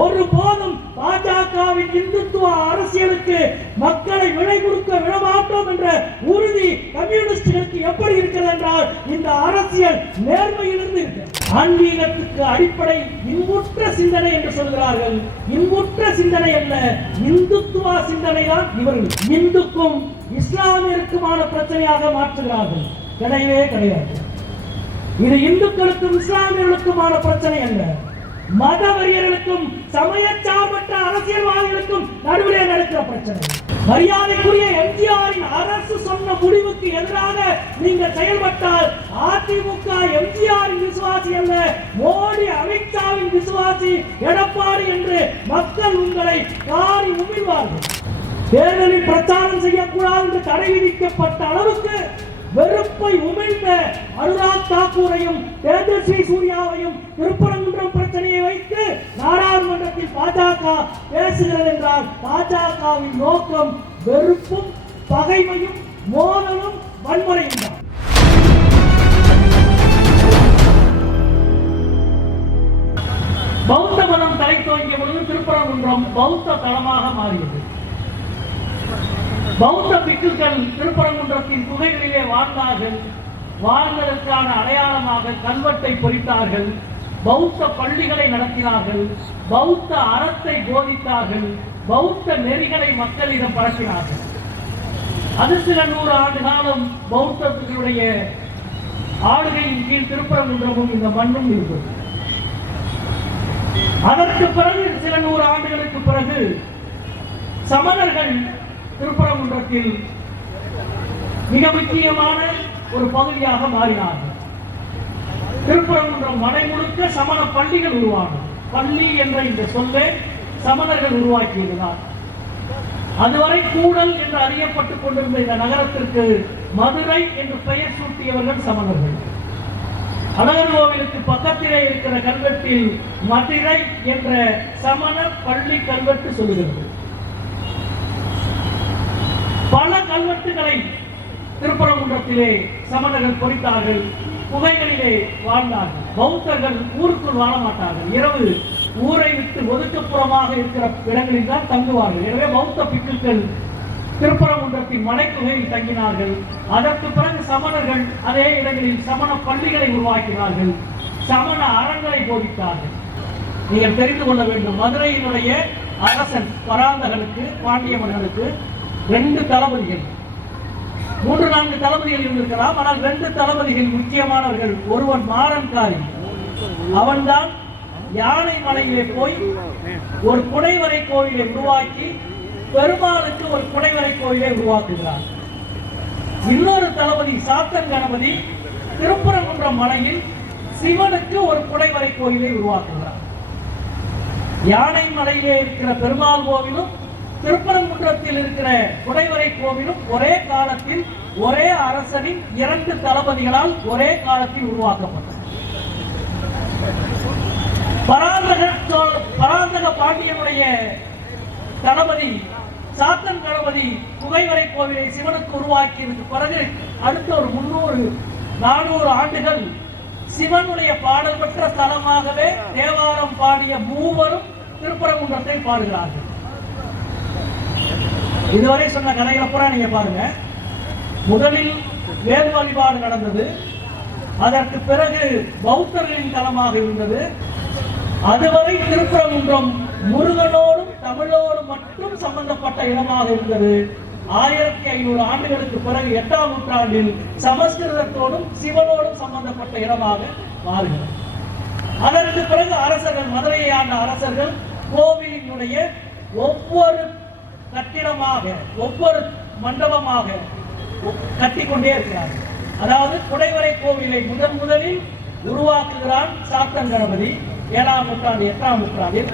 ஒருபோதும் பாஜகவின் இந்துத்துவ அரசியலுக்கு மக்களை விலை கொடுக்க விடமாட்டோம் என்ற உறுதி கம்யூனிஸ்டுகளுக்கு எப்படி இருக்கிறது என்றால் இந்த அரசியல் நேர்மையிலிருந்து இருக்கிறது. ஆன்மீகத்துக்கு அடிப்படை இன்புற்ற சிந்தனை என்று சொல்கிறார்கள். இன்புற்ற சிந்தனை அல்ல, இந்துத்துவ சிந்தனை தான் இவர்கள் இந்துக்கும் இஸ்லாமியருக்குமான பிரச்சனையாக மாற்றுகிறார்கள். கிடையவே கிடையாது. இது இந்துக்களுக்கும் இஸ்லாமியர்களுக்குமான பிரச்சனை அல்ல, மதவெறியர்களுக்கும் சமயச்சார்பற்ற அரசியல்வாதிகளுக்கும் நடுவிலே நடக்கிற பிரச்சனை. மரியாதைக்குரிய எம்ஜிஆரின் அரசு சொன்ன முடிவுக்கு எதிராக நீங்கள் செயல்பட்டால் அதிமுக எம்ஜிஆரின் விசுவாசி அல்ல, மோடி அமித்ஷாவின் விசுவாசி எடப்பாடி என்று மக்கள் உங்களை காரி உமிழ்வார்கள். தேர்தலில் பிரச்சாரம் செய்யக்கூடாது என்று தடை விதிக்கப்பட்ட அளவுக்கு வெறுப்பை உமிழ்ந்த அனுராக் தாக்கூரையும் தேஜஸ்வி சூர்யாவையும் திருப்பரங்குன்றம் பிரச்சனையை வைத்து நாடாளுமன்றத்தில் பாஜக பேசுகிறது என்றால் பாஜகவின் நோக்கம் வெறுப்பும் பகைமையும் மோதலும் வன்முறையும் தான். பௌத்த மதம் தலை துவங்கிய பொழுது திருப்பரங்குன்றம் பௌத்த தலமாக மாறியது. பௌத்த பிக்குகள் திருப்பரங்குன்றத்தின் குகைகளிலே வாழ்ந்தார்கள். வாழ்ந்ததற்கான அடையாளமாக கல்வெட்டை பொறித்தார்கள். பௌத்த பள்ளிகளை நடத்தினார்கள். பௌத்த அறத்தை போதித்தார்கள். பௌத்த நெறிகளை மக்களிடம் பரப்பினார்கள். அது சில 100 ஆண்டு காலம் பௌத்தர்களுடைய ஆளுகையின் கீழ் திருப்பரங்குன்றமும் இந்த மண்ணும் இருந்தது. அதற்கு பிறகு சில 100 ஆண்டுகளுக்கு பிறகு சமணர்கள் திருப்பரங்குன்றத்தில் மிக முக்கியமான ஒரு பகுதியாக மாறினார்கள். திருப்பரங்குன்றம் மலை முழுக்க சமண பள்ளிகள் உருவானது. பள்ளி என்ற இந்த சொல்லை சமணர்கள் உருவாக்கியதுதான். அதுவரை கூடல் என்று அறியப்பட்டுக் கொண்டிருந்த இந்த நகரத்திற்கு மதுரை என்று பெயர் சூட்டியவர்கள் சமணர்கள். அழகர் கோவிலுக்கு பக்கத்திலே இருக்கிற கல்வெட்டில் மதுரை என்ற சமண பள்ளி கல்வெட்டு சொல்லுகிறது. பல கல்வெட்டுகளை திருப்பரங்குன்றத்திலே சமணர்கள் பொறித்தார்கள். குகைகளிலே வாழ்ந்தார்கள். பௌத்தர்கள் ஊருக்குள் வாழ மாட்டார்கள். இரவு ஊரை விட்டு ஒதுக்குப்புறமாக இருக்கிற இடங்களில் தான் தங்குவார்கள். எனவே பௌத்த பிக்குகள் திருப்பரங்குன்றத்தின் மலைக்குகையில் தங்கினார்கள். அதற்கு பிறகு சமணர்கள் அதே இடங்களில் சமண பள்ளிகளை உருவாக்கினார்கள். சமண அறங்களை போதித்தார்கள். நீங்கள் தெரிந்து கொள்ள வேண்டும், மதுரையினுடைய அரசன் பராந்தகனுக்கு, பாண்டிய மன்னனுக்கு 2 தளபதிகள், 3-4 தளபதிகள் இருந்திருக்கலாம். ஆனால் 2 தளபதிகள் முக்கியமானவர்கள். ஒருவன் மாறன்காரி, அவன்தான் யானை மலையிலே போய் ஒரு குடைவரை கோயிலை உருவாக்கி பெருமாளுக்கு ஒரு குடைவரை கோயிலை உருவாக்குகிறார். இன்னொரு தளபதி சாத்தன் கணபதி திருப்பரங்குன்றம் மலையில் சிவனுக்கு ஒரு குடைவரை கோயிலை உருவாக்குகிறார். யானை மலையிலே இருக்கிற பெருமாள் கோவிலும் திருப்பரங்குன்றத்தில் இருக்கிற குடைவரை கோவிலும் ஒரே காலத்தில் ஒரே அரசனின் 2 தளபதிகளால் ஒரே காலத்தில் உருவாக்கப்பட்டது. பராந்தக பாண்டியனுடைய தளபதி சாத்தன் கணபதி குகைவரை கோவிலை சிவனுக்கு உருவாக்கியதற்கு பிறகு அடுத்த ஒரு 300-400 ஆண்டுகள் சிவனுடைய பாடல் பெற்ற ஸ்தலமாகவே தேவாரம் பாடிய மூவரும் திருப்பரங்குன்றத்தை பாடுகிறார்கள். இதுவரை சொன்ன கதைகளை பூரா நீங்க பாருங்க. முதலில் வேல் வழிபாடு நடந்தது. அதற்கு பிறகு பௌத்தர்களின் தலமாக இருந்தது. அதுவரை திருப்பரங்குன்றம் முருகனோடும் தமிழோடும் மட்டும் சம்பந்தப்பட்ட இடமாக இருந்தது. 1500 ஆண்டுகளுக்கு பிறகு 8ஆம் நூற்றாண்டில் சமஸ்கிருதத்தோடும் சிவனோடும் சம்பந்தப்பட்ட இடமாக மாறுகிறது. அதற்கு பிறகு அரசர்கள், மதுரையை ஆண்ட அரசர்கள் கோவிலினுடைய ஒவ்வொரு கட்டிடமாக, ஒவ்வொரு மண்டபமாக கட்டிக்கொண்டே இருக்கிறார்கள். அதாவது குடைவரை கோவிலை முதலில் உருவாக்குகிறான் சாத்தன் கணபதி 7ஆம் நூற்றாண்டு 8ஆம் நூற்றாண்டில்.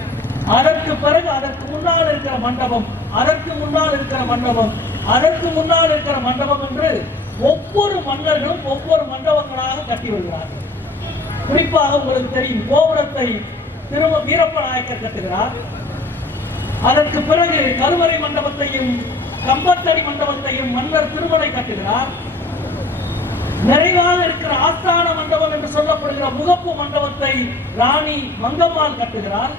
அதற்கு பிறகு அதற்கு முன்னால் இருக்கிற மண்டபம், அதற்கு முன்னால் இருக்கிற மண்டபம், அதற்கு முன்னால் இருக்கிற மண்டபம் என்று ஒவ்வொரு மன்னர்களும் ஒவ்வொரு மண்டபங்களாக கட்டி வருகிறார்கள். குறிப்பாக உங்களுக்கு தெரியும், கோபுரத்தை வீரப்ப நாயக்கர் கட்டுகிறார். அதற்கு பிறகு கருவறை மண்டபத்தையும் கம்பத்தடி மண்டபத்தையும் மன்னர் திருமலை கட்டுகிறார். நிறைவாக இருக்கிற ஆஸ்தான மண்டபம் என்று சொல்லப்படுகிற முகப்பு மண்டபத்தை ராணி மங்கம்மாள் கட்டுகிறார்.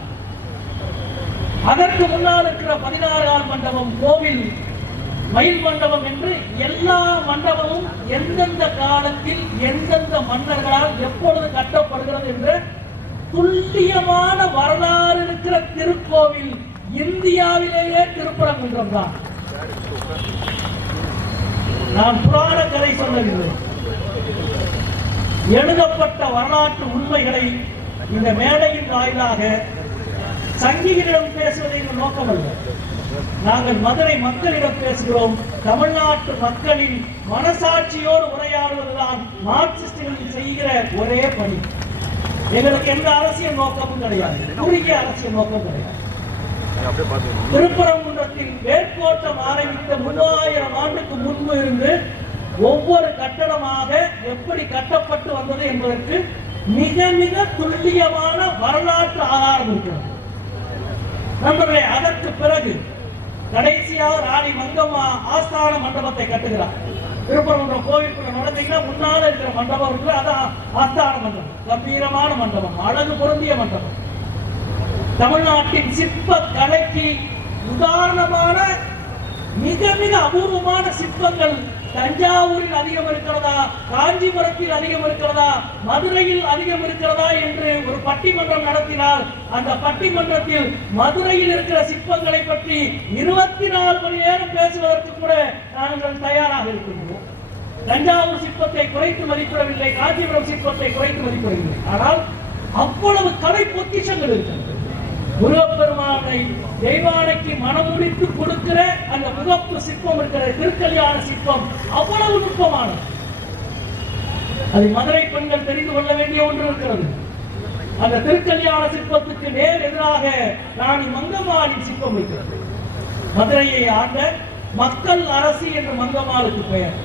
அதற்கு முன்னால் இருக்கிற 16 கால் மண்டபம், கோவில் மயில் மண்டபம் என்று எல்லா மண்டபமும் எந்தெந்த காலத்தில் எந்தெந்த மன்னர்களால் எப்பொழுது கட்டப்படுகிறது என்ற துல்லியமான வரலாறு இருக்கிற திருக்கோவில் இந்தியாவிலேயே திருப்பரங்குன்றம் தான். நான் புராண கதை சொல்லவில்லை, எழுதப்பட்ட வரலாற்று உண்மைகளை இந்த மேடையின் வாயிலாக சங்கிகளிடம் பேசுவதை நோக்கமல்ல. நாங்கள் மதுரை மக்களிடம் பேசுகிறோம். தமிழ்நாட்டு மக்களின் மனசாட்சியோடு உரையாடுவதுதான் மார்க்சிஸ்டுகள் செய்கிற ஒரே பணி. எங்களுக்கு எந்த அரசியல் நோக்கமும் கிடையாது, குறுகிய அரசியல் நோக்கம் கிடையாது. திருப்பரங்குன்றத்தில் வேர்க்கோட்டம் ஆரம்பித்த 3000 ஆண்டுக்கு முன்பு இருந்து ஒவ்வொரு கட்டடமாக எப்படி கட்டப்பட்டு வந்தது என்பதற்கு மிக மிக துல்லியமான வரலாற்று ஆதாரம் இருக்கிறது. நண்பர்களே, அதற்கு பிறகு கடைசியாக ராணி மங்கம்மா ஆஸ்தான மண்டபத்தை கட்டுகிறார். திருப்பரங்குன்றம் கோவிலுக்குள்ள நடந்தீங்கன்னா முன்னால இருக்கிற மண்டபம் இருக்கு, அதான் ஆஸ்தான மண்டபம். கம்பீரமான மண்டபம், அழகு பொருந்திய மண்டபம். தமிழ்நாட்டின் சிற்ப கலைக்கு உதாரணமான மிக மிக அபூர்வமான சிற்பங்கள் தஞ்சாவூரில் அதிகம் இருக்கிறதா, காஞ்சிபுரத்தில் அதிகம் இருக்கிறதா, மதுரையில் அதிகம் இருக்கிறதா என்று ஒரு பட்டிமன்றம் நடத்தினால் அந்த பட்டிமன்றத்தில் மதுரையில் இருக்கிற சிற்பங்களை பற்றி 24 மணி நேரம் பேசுவதற்கு கூட நாங்கள் தயாராக இருக்கின்றோம். தஞ்சாவூர் சிற்பத்தை குறைத்து மதிப்பிடவில்லை, காஞ்சிபுரம் சிற்பத்தை குறைத்து மதிப்பிடவில்லை. ஆனால் அவ்வளவு கலை பொக்கிஷங்கள் இருக்கிறது. முருகப்பெருமானை தெய்வானைக்கு மனமுடித்து கொடுக்கிற அந்த முகப்பு சிற்பம் இருக்கிற திருக்கல்யாண சிற்பம் அவ்வளவு நுட்பமானது. அது மதுரை பெண்கள் தெரிந்து கொள்ள வேண்டிய ஒன்று இருக்கிறது. அந்த திருக்கல்யாண சிற்பத்துக்கு நேர் எதிராக ராணி மங்கம்மாளின் சிற்பம் இருக்கிறது. மதுரையை ஆண்ட மக்கள் அரசி என்று மங்கம்மாளுக்கு பெயர்.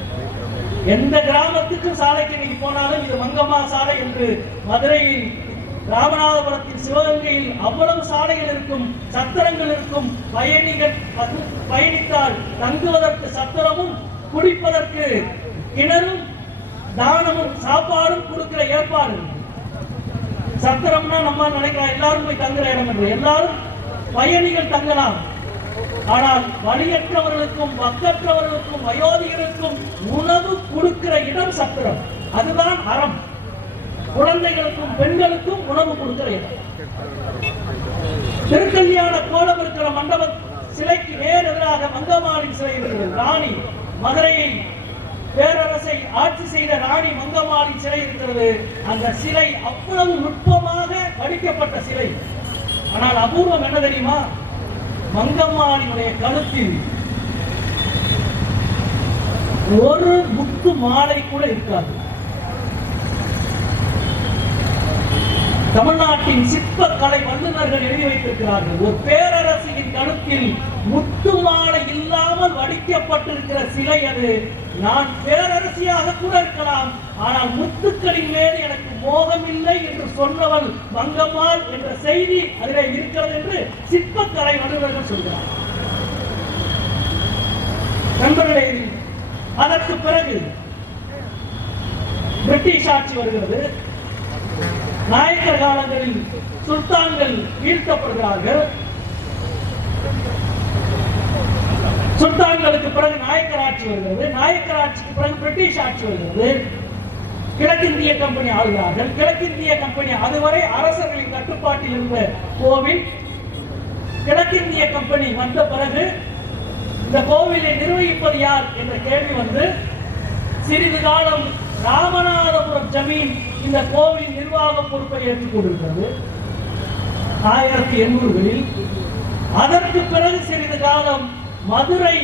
எந்த கிராமத்துக்கும் சாலைக்கு நீங்க போனாலும் இது மங்கம்மா சாலை என்று மதுரையில் ராமநாதபுரத்தின் சிவகங்கையில் அவ்வளவு சாலைகள் இருக்கும், சத்திரங்கள் இருக்கும். பயணிகள் பயணித்தால் தங்குவதற்கு சத்திரமும் குடிப்பதற்கு கிணறும் தானமும் சாப்பாடும் கொடுக்கிற ஏற்பாடு. சத்திரம்னா நம்ம நினைக்கலாம் எல்லாரும் போய் தங்குற இடம் என்று. எல்லாரும் பயணிகள் தங்கலாம். ஆனால் வழியற்றவர்களுக்கும் பக்கற்றவர்களுக்கும் வயோதிகர்களுக்கும் உணவு கொடுக்கிற இடம் சத்திரம். அதுதான் அறம். குழந்தைகளுக்கும் பெண்களுக்கும் உணவு கொடுக்கிற இடம். திருக்கல்யாண கோலம் இருக்கிற மண்டப சிலைக்கு நேர் எதிராக மங்கம்மாளின் சிலை இருக்கிறது. ராணி மதுரையை பேரரசை ஆட்சி செய்த ராணி மங்கம்மாளின் சிலை இருக்கிறது. அந்த சிலை அவ்வளவு நுட்பமாக வடிக்கப்பட்ட சிலை. ஆனால் அபூர்வம் என்ன தெரியுமா? மங்கம்மாளினுடைய கழுத்தில் ஒரு முத்து மாலை கூட இருக்காது. தமிழ்நாட்டின் சிற்பக்கலை வல்லுநர்கள் எழுதி வைத்திருக்கிறார்கள். ஒரு பேரரசியின் கழுத்தில் முத்து மாலை இல்லாமல் வடிக்கப்பட்டிருக்கிற சிலை அது. நான் பேரரசியாக கூட இருக்கலாம், ஆனால் முத்துக்களின் மேல் எனக்கு மோகம் இல்லை என்று சொன்னவள் மங்கம்மாள் என்ற செய்தி அதிலே இருக்கிறது என்று சிற்பக்கலை வல்லுநர்கள் சொல்கிறார். நண்பர்களே, அதற்கு பிறகு பிரிட்டிஷ் ஆட்சி வருகிறது. நாயக்கர் காலங்களில் சுல்தான்கள் வீழ்த்தப்படுகிறார்கள். சுல்தான்களுக்கு பிறகு நாயக்கர் ஆட்சி வருகிறது. நாயக்கர் ஆட்சிக்கு பிறகு பிரிட்டிஷ் ஆட்சி வருகிறது. கிழக்கிந்திய கம்பெனி ஆளுகிறார்கள். கிழக்கிந்திய கம்பெனி அதுவரை அரசர்களின் கட்டுப்பாட்டில் இருந்த கோவில் கிழக்கிந்திய கம்பெனி வந்த பிறகு இந்த கோவிலை நிர்வகிப்பது யார் என்ற கேள்வி வந்து சிறிது காலம் ராமநாதபுரம் ஜமீன் இந்த கோவிலின் நிர்வாக பொறுப்பை ஏற்றுக் கொண்டிருக்கிறது 1800களில். அதற்கு பிறகு சிறிது காலம் மதுரை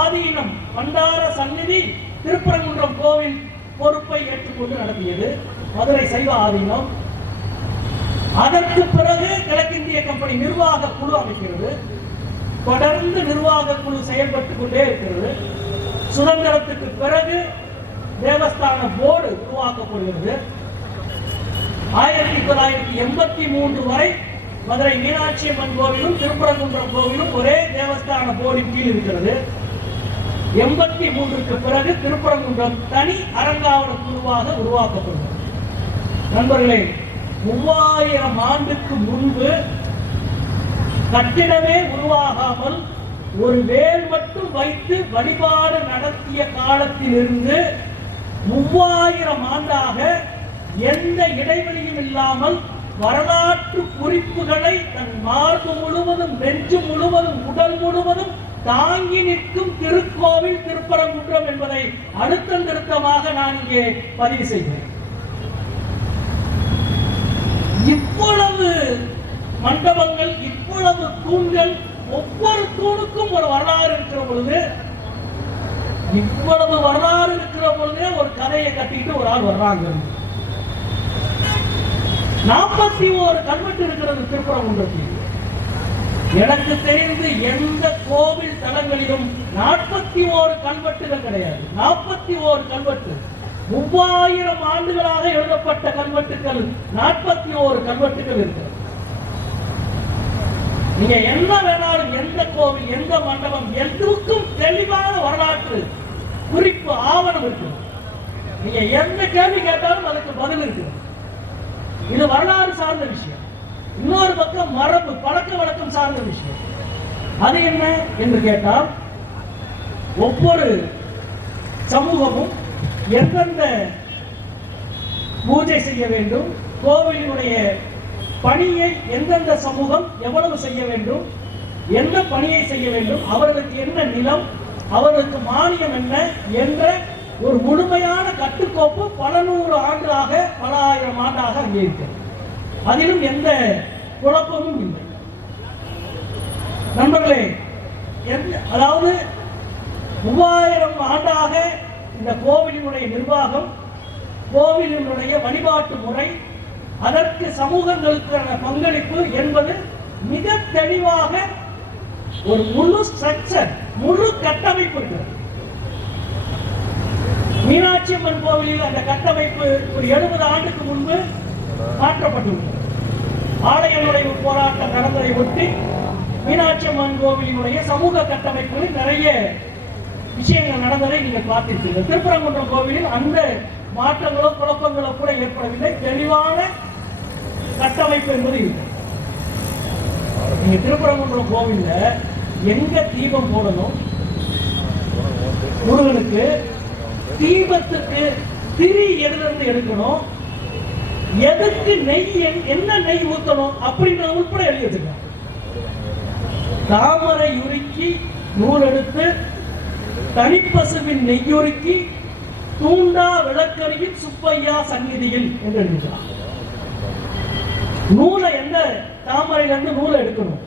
ஆதீனம் பண்டார சந்நிதி திருப்பரங்குன்றம் கோவில் பொறுப்பை ஏற்றுக்கொண்டு நடத்தியது மதுரை சைவ ஆதீனம். அதற்கு பிறகு கிழக்கிந்திய கம்பெனி நிர்வாக குழு அமைக்கிறது. தொடர்ந்து நிர்வாக குழு செயல்பட்டுக் கொண்டே இருக்கிறது. சுதந்திரத்துக்கு பிறகு தேவஸ்தான போர்டு உருவாக்கப்படுகிறது. 1983 வரை மதுரை மீனாட்சி அம்மன் கோவிலும் திருப்பரங்குன்றம் கோவிலும் ஒரே தேவஸ்தான போர்டின் கீழ் இருக்கிறது. 83க்கு பிறகு திருப்பரங்குன்றம் தனி அறங்காவல குழுவாக உருவாக்கப்படுகிறது. நண்பர்களே, 3000 ஆண்டுக்கு முன்பு கட்டிடமே உருவாகாமல் ஒரு வேல் மட்டும் வைத்து வழிபாடு நடத்திய காலத்திலிருந்து 3000 ஆண்டாக எந்த இடைவெளியும் இல்லாமல் வரலாற்று குறிப்புகளை தன் மார்பு முழுவதும், நெஞ்சு முழுவதும், உடல் முழுவதும் தாங்கி நிற்கும் திருக்கோவில் திருப்பரங்குன்றம் என்பதை அழுத்தம் திருத்தமாக நான் இங்கே பதிவு செய்கிறேன். இவ்வளவு மண்டபங்கள், இவ்வளவு தூண்கள், ஒவ்வொரு தூணுக்கும் ஒரு வரலாறு இருக்கிற பொழுது, இவ்வளவு வரலாறு இருக்கிற பொழுது ஒரு கதையை கட்டிட்டு ஒரு ஆள் வர்றாங்க. 41 கல்வெட்டு இருக்கிறது திருப்பரங்குன்றத்தில். எனக்கு தெரிந்து எந்த கோவில் தலங்களிலும் 41 கல்வெட்டுகள் கிடையாது. 41 கல்வெட்டு, 3000 ஆண்டுகளாக எழுதப்பட்ட கல்வெட்டுகள், 41 கல்வெட்டுகள் இருக்கிறது. நீங்க என்ன வேணாலும், எந்த கோவில், எந்த மண்டபம், எதுக்கும் தெளிவான வரலாற்று குறிப்பு ஆவணம் இருக்கு. நீங்க எந்த கேள்வி கேட்டாலும் அதுக்கு பதில் இருக்கு. இது வரலாறு சார்ந்த விஷயம். இன்னொரு பக்கம் மரபு, பழக்க வழக்கம் சார்ந்த விஷயம். அது என்ன என்று கேட்டால், ஒவ்வொரு சமூகமும் எந்தெந்த பூஜை செய்ய வேண்டும், கோவிலினுடைய பணியை எந்தெந்த சமூகம் எவ்வளவு செய்ய வேண்டும், என்ன பணியை செய்ய வேண்டும், அவர்களுக்கு என்ன நிலம், அவர்களுக்கு மானியம் என்ன என்ற ஒரு முழுமையான கட்டுக்கோப்பு பல 100 ஆண்டாக, பல 1000 ஆண்டாக அங்கே இருக்கிறது. அதிலும் எந்த குழப்பமும் இல்லை. நண்பர்களே, அதாவது 3000 ஆண்டாக இந்த கோவிலினுடைய நிர்வாகம், கோவிலினுடைய வழிபாட்டு முறை, அதற்கு சமூகங்களுக்கான பங்களிப்பு என்பது மிக தெளிவாக ஒரு முழு ஸ்ட்ரக்சர், முழு கட்டமைப்பு இருக்கிறது. மீனாட்சி அம்மன் கோவிலில் அந்த கட்டமைப்பு ஒரு 70 ஆண்டுக்கு முன்பு மாற்றப்பட்டுள்ளது. ஆலய நுழைவு போராட்டம் நடந்ததை ஒட்டி மீனாட்சி அம்மன் கோவிலினுடைய சமூக கட்டமைப்புகளில் நிறைய விஷயங்கள் நடந்ததை நீங்கள் பார்த்திருக்கீர்கள். திருப்பரங்குன்றம் கோவிலில் அந்த மாற்றங்களோ குழப்பங்களோ கூட ஏற்படவில்லை. தெளிவான கட்டமைப்பு என்பது இல்லை. நீங்க திருப்பரங்குன்றம் கோவில்ல எங்க தீபம் போடணும், முருகனுக்கு தீபத்துக்கு திரி எதிலிருந்து எடுக்கணும், எதுக்கு நெய், என்ன நெய் ஊத்தணும் அப்படின்ற உட்பட எழுதி வச்சிருக்காங்க. தாமரை உருக்கி நூல் எடுத்து தனிப்பசுவின் நெய்யுருக்கி தூண்டா விளக்கரியில் சுப்பையா சந்நிதியில் என்று எழுதிக்கலாம். நூலை எந்த தாமரையிலிருந்து நூலை எடுக்கணும்,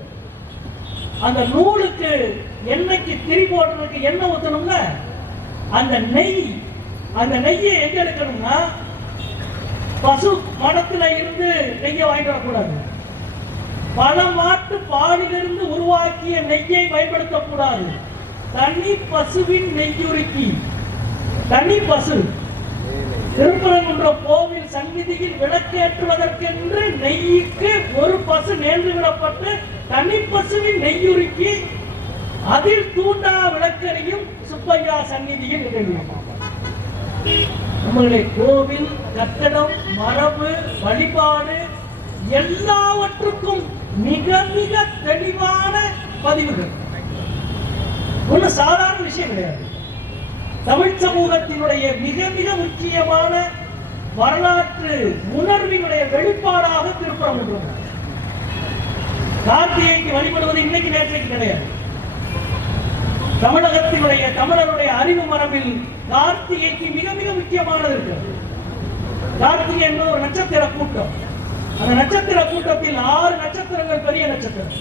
அந்த நூலுக்கு என்னைக்கு திரி போடுறதுக்கு என்ன ஊத்தணும்ல, அந்த நெய்யை எங்க எடுக்கணும்னா பசு மடத்துல இருந்து நெய்யை வாங்கிட்டு வரக்கூடாது. பல மாட்டு பாலிலிருந்து உருவாக்கிய நெய்யை பயன்படுத்தக்கூடாது. தனி பசுவின் நெய்யுருக்கி, தனி பசு. திருப்பரங்குன்றம் கோவில் சந்நிதியில் விளக்கேற்றுவதற்கென்று நெய்யுக்கு ஒரு பசு நேர்ந்து விடப்பட்டு தனி பசுவின் நெய்யுருக்கி அதில் தூண்டா விளக்கறியும் சுப்பையா சந்நிதியில் நிகழ்வு. நம்மளுடைய கோவில், கட்டடம், மரபு, வழிபாடு எல்லாவற்றுக்கும் மிக மிக தெளிவான பதிவுகள். ஒண்ணு சாதாரண விஷயம் கிடையாது. தமிழ் சமூகத்தினுடைய மிக மிக முக்கியமான வரலாற்று உணர்வினுடைய வெளிப்பாடாக திருப்பரங்குன்றம். கார்த்திகைக்கு வழிபடுவது இன்னைக்கு நேற்றைக்கு கிடையாது. தமிழகத்தினுடைய, தமிழருடைய அறிவு மரபில் கார்த்திகைக்கு மிக மிக முக்கியமானது இருக்கிறது. கார்த்திகை என்பது ஒரு நட்சத்திர கூட்டம். அந்த நட்சத்திர கூட்டத்தில் 6 நட்சத்திரங்கள் பெரிய நட்சத்திரம்.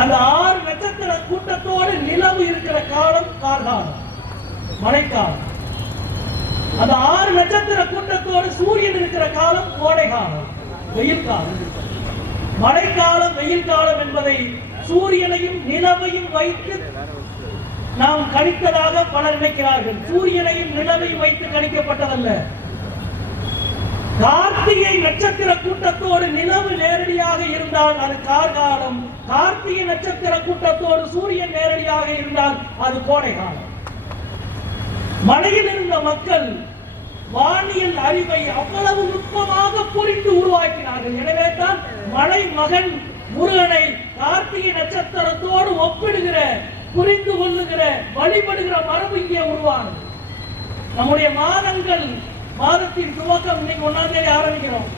அந்த 6 நட்சத்திர கூட்டத்தோடு நிலவு இருக்கிற காலம் கார்காலம், மழைக்காலம். அந்த 6 நட்சத்திர கூட்டத்தோடு சூரியன் இருக்கிற காலம் கோடை காலம், வெயில் காலம். மழைக்காலம், வெயில் காலம் என்பதை சூரியனையும் நிலவையும் வைத்து நாம் கணித்ததாக பலர் நினைக்கிறார்கள். சூரியனையும் நிலவையும் வைத்து கணிக்கப்பட்டதல்ல. கார்த்திகை நட்சத்திர கூட்டத்தோடு நிலவு நேரடியாக இருந்தால் அது கார்காலம், கார்த்திகை நட்சத்திர கூட்டத்தோடு சூரியன் நேரடியாக இருந்தால் அது கோடை காலம். மலையில் இருந்த மக்கள் வானியல் அறிவை அவ்வளவு நுட்பமாக புரிந்து உருவாக்கினார்கள். எனவே தான் மலை மகன் முருகனை கார்த்திகை நட்சத்திரத்தோடு ஒப்பிடுகிற, புரிந்து கொள்ளுகிற, வழிபடுகிற மரபு இங்கே உருவானது. நம்முடைய மாதங்கள், மாதத்தின் துவக்கம் இன்னைக்கு 1ஆம் தேதி ஆரம்பிக்கிறோம்.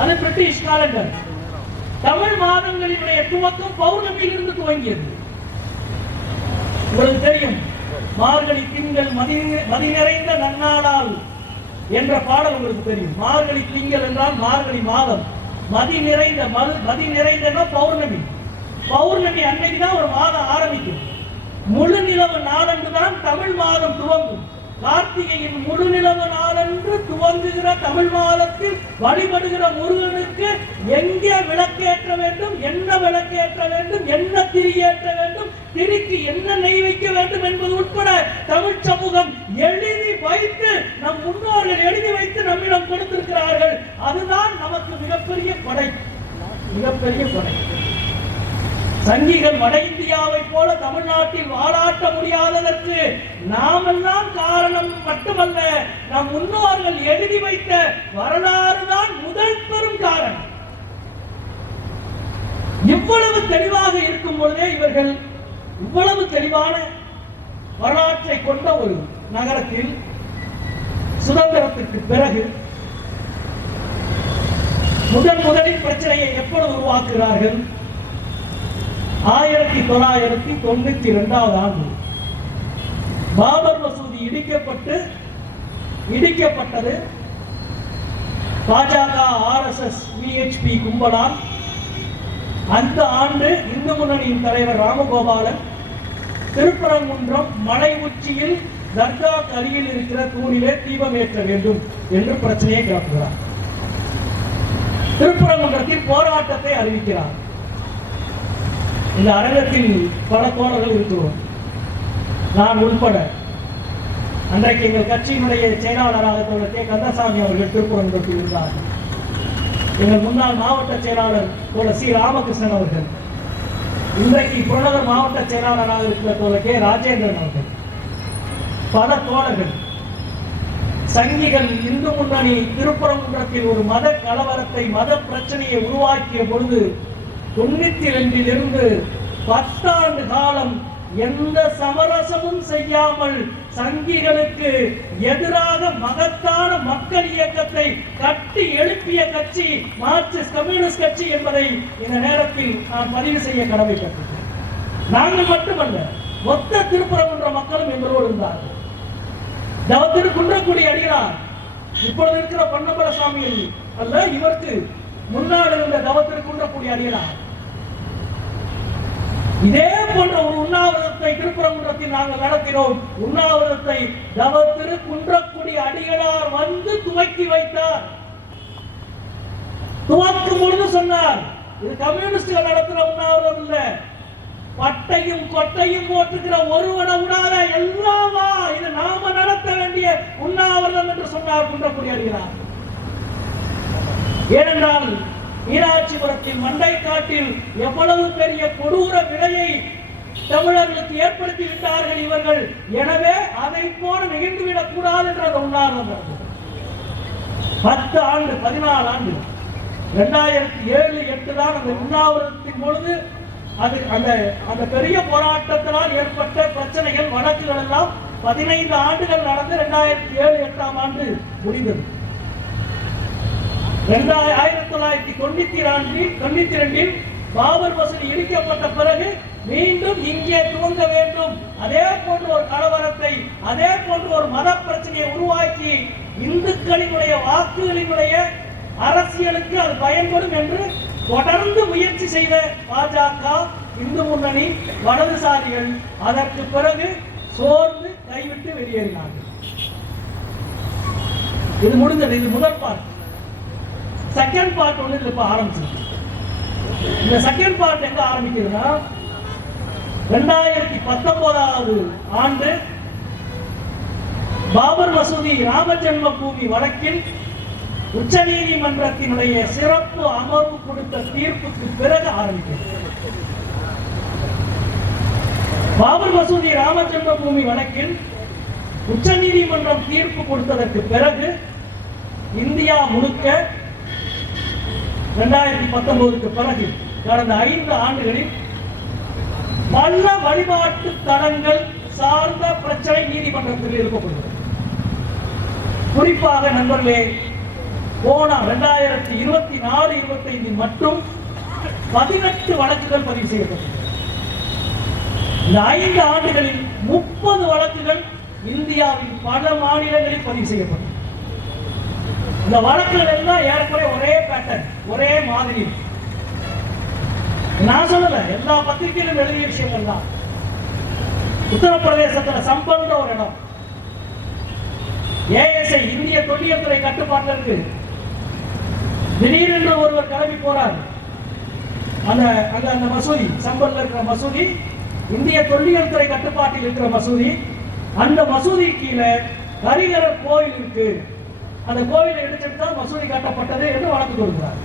அது பிரிட்டிஷ் காலண்டர். தமிழ் மாதங்களினுடைய துவக்கம் பௌர்ணமியிலிருந்து துவங்கியது. உங்களுக்கு தெரியும், மார்கழி திங்கள் மதி நிறைந்த நன்னாளால் என்ற பாடல் உங்களுக்கு தெரியும். மார்கழி திங்கள் என்றால் மார்கழி மாதம், மதி நிறைந்த பௌர்ணமி. பௌர்ணமி அன்னைக்கு தான் ஒரு மாதம் ஆரம்பிக்கும். முழு நிலவு நாளன்று தான் தமிழ் மாதம் துவங்கும். கார்த்திகையின் முழு நிலவு நாளன்று துவங்குகிற தமிழ் மாதத்தில் வழிபடுகிற முருகனுக்கு எங்கே விளக்கேற்ற வேண்டும், என்ன விளக்கேற்ற வேண்டும், என்ன திரியேற்ற வேண்டும், திரிக்கு என்ன நெய் வைக்க வேண்டும் என்பது உட்பட தமிழ் சமூகம் எழுதி வைத்து, நம் முன்னோர்கள் எழுதி வைத்து நம்மிடம் கொடுத்திருக்கிறார்கள். அதுதான் நமக்கு மிகப்பெரிய கொடை, மிகப்பெரிய கொடை. சங்கிகள் வட இந்தியாவை போல தமிழ்நாட்டில் வாழாட்ட முடியாததற்கு நாமெல்லாம் காரணம் மட்டுமல்ல, நம் முன்னோர்கள் எழுதி வைத்த வரலாறு தான் முதல் பெரும் காரணம். இவ்வளவு தெளிவாக இருக்கும் பொழுதே இவர்கள் இவ்வளவு தெளிவான வரலாற்றை கொண்ட ஒரு நகரத்தில் சுதந்திரத்திற்கு பிறகு முதலில் பிரச்சனையை எப்பொழுது உருவாக்குகிறார்கள்? 1992 ஆண்டு பாபர் மசூதி இடிக்கப்பட்டது பாஜக, RSS, VHP கும்பலால். அந்த ஆண்டு இந்து முன்னணியின் தலைவர் ராமகோபாலன் திருப்பரங்குன்றம் மலை உச்சியில் தர்கா அருகில் இருக்கிற தூணிலே தீபம் ஏற்ற வேண்டும் என்று பிரச்சனையை கிளப்புகிறார். திருப்பரங்குன்றத்தில் போராட்டத்தை அறிவிக்கிறார். இந்த அரங்கத்தில் பல தோழர்கள் இருக்கிறோம், நான் உள்பட. அன்றைக்கு எங்கள் கட்சியினுடைய செயலாளராக தோழர் கே. கந்தசாமி அவர்கள் திருப்பரங்குன்றத்தில் இருந்தார். எங்கள் முன்னாள் மாவட்ட செயலாளர் தோழர் சி. ராமகிருஷ்ணன் அவர்கள், இன்றைக்கு புறநகர் மாவட்ட செயலாளராக இருக்கிற தோழர் கே. ராஜேந்திரன் அவர்கள், பல தோழர்கள். சங்கிகள் இந்து முன்னணி திருப்பரங்குன்றத்தில் ஒரு மத கலவரத்தை, மத பிரச்சனையை உருவாக்கிய பொழுது 92 10 ஆண்டு காலம் எந்த சமரசமும் செய்யாமல் சங்கிகளுக்கு எதிராக மகத்தான மக்கள் இயக்கத்தை கட்டி எழுப்பிய கட்சி மார்க்சிஸ்ட் கம்யூனிஸ்ட் கட்சி என்பதை இந்த நேரத்தில் நான் பதிவு செய்ய கடமைப்பட்டிருக்கிறேன். நாங்கள் மட்டுமல்ல, மொத்த திருப்பரங்குன்ற மக்களும் எங்களோடு இருந்தார்கள். தவத்திரு குன்றக்குடி அடிகளார், இப்பொழுது இருக்கிற பொன்னம்பலசாமி அல்ல, இவருக்கு முன்னாடி இருந்த தவத்திரு குன்றக்குடி அடிகளார் இதே போன்ற ஒரு உண்ணாவிரதத்தை திருப்பரங்குன்றத்தில் நாங்கள் நடத்தினோம். உண்ணாவிரதத்தை தவத்திரு குன்றக்குடி அடிகளார் வந்து துவக்கி வைத்தார். துவக்கும் பொழுது சொன்னார், இது கம்யூனிஸ்டுகள் நடத்துற உண்ணாவிரதம் இல்ல, பட்டையும் கொட்டையும் போட்டுக்கிற ஒருவனை விடாத எல்லாமா இது நாம நடத்த வேண்டிய உண்ணாவிரதம் என்று சொன்னார் குன்றக்குடி அடிகளார். ஏனென்றால் மீனாட்சிபுரத்தில் மண்டைக்காட்டில் எவ்வளவு பெரிய கொடூர விலையை தமிழர்களுக்கு ஏற்படுத்தி விட்டார்கள் இவர்கள். எனவே அதை போல நிகழ்ந்துவிடக் கூடாது என்று அந்த உண்ணாவிரதம் 10 ஆண்டு 14 ஆண்டு 2007-8 தான் அந்த உண்ணாவிரதத்தின் பொழுது அது அந்த பெரிய போராட்டத்தினால் ஏற்பட்ட பிரச்சனைகள், வழக்குகள் எல்லாம் 15 ஆண்டுகள் நடந்து 2007-8 ஆண்டு முடிந்தது. 1992 பாபர் மசூதி இடிக்கப்பட்ட பிறகு மீண்டும் இங்கே துவங்க வேண்டும், அதே போன்ற ஒரு கலவரத்தை, அதே போன்ற ஒரு மத பிரச்சனையை உருவாக்கி இந்துக்களினுடைய வாக்குகளினுடைய அரசியலுக்கு அது பயன்படும் என்று தொடர்ந்து முயற்சி செய்த பாஜக, இந்து முன்னணி, வலதுசாரிகள் அதற்கு பிறகு சோர்ந்து கைவிட்டு வெளியேறினார்கள். இது முடிந்தது. இது முதல் பார்ட். செகண்ட் பார்ட் ஒன்று இப்ப ஆரம்பிச்சிருக்கு. இந்த செகண்ட் பார்ட் எங்க ஆரம்பிக்குதுன்னா 2019 ஆண்டு பாபர் மசூதி ராம ஜென்ம பூமி வழக்கில் உச்ச நீதிமன்றத்தினுடைய சிறப்பு அமர்வு கொடுத்த தீர்ப்புக்கு பிறகு ஆரம்பிக்கிறது. பாபர் மசூதி ராம ஜென்ம பூமி வழக்கில் உச்ச நீதிமன்றம் தீர்ப்பு கொடுத்ததற்கு பிறகு இந்தியா முழுக்க 2019 பிறகு கடந்த 5 ஆண்டுகளில் பல வழிபாட்டு தலங்கள் சார்ந்த பிரச்சனை நீதிமன்றத்தில் எழுப்பப்படுகிறது. குறிப்பாக நண்பர்களே, போன 2024-25 மட்டும் 18 வழக்குகள் பதிவு செய்யப்பட்டது. இந்த 5 ஆண்டுகளில் 30 வழக்குகள் இந்தியாவின் பல மாநிலங்களில் பதிவு செய்யப்பட்டது. இந்த வழக்குகள் எல்லாம் ஏற்கனவே ஒரே பேட்டர்ன், ஒரே மாதிரி. நான் சொல்லல, எல்லா பத்திரிகையிலும் எழுதிய விஷயங்கள் தான். உத்தரப்பிரதேசத்தில் சம்பந்த ஒரு இடம், ஏஎஸ்ஐ இந்திய தொல்லியல் துறை கட்டுப்பாட்டில் இருக்கு. திடீரென்று ஒருவர் கிளம்பி போறார். அந்த மசூதி, சம்பல்ல இருக்கிற மசூதி இந்திய தொல்லியல் துறை கட்டுப்பாட்டில் இருக்கிற மசூதி. அந்த மசூதி கீழே ஹரிஹரர் கோயில் இருக்கு. அந்த கோயிலை எடுத்துட்டு தான் மசூதி கட்டப்பட்டது என்று வழக்கு கொடுக்கிறார்.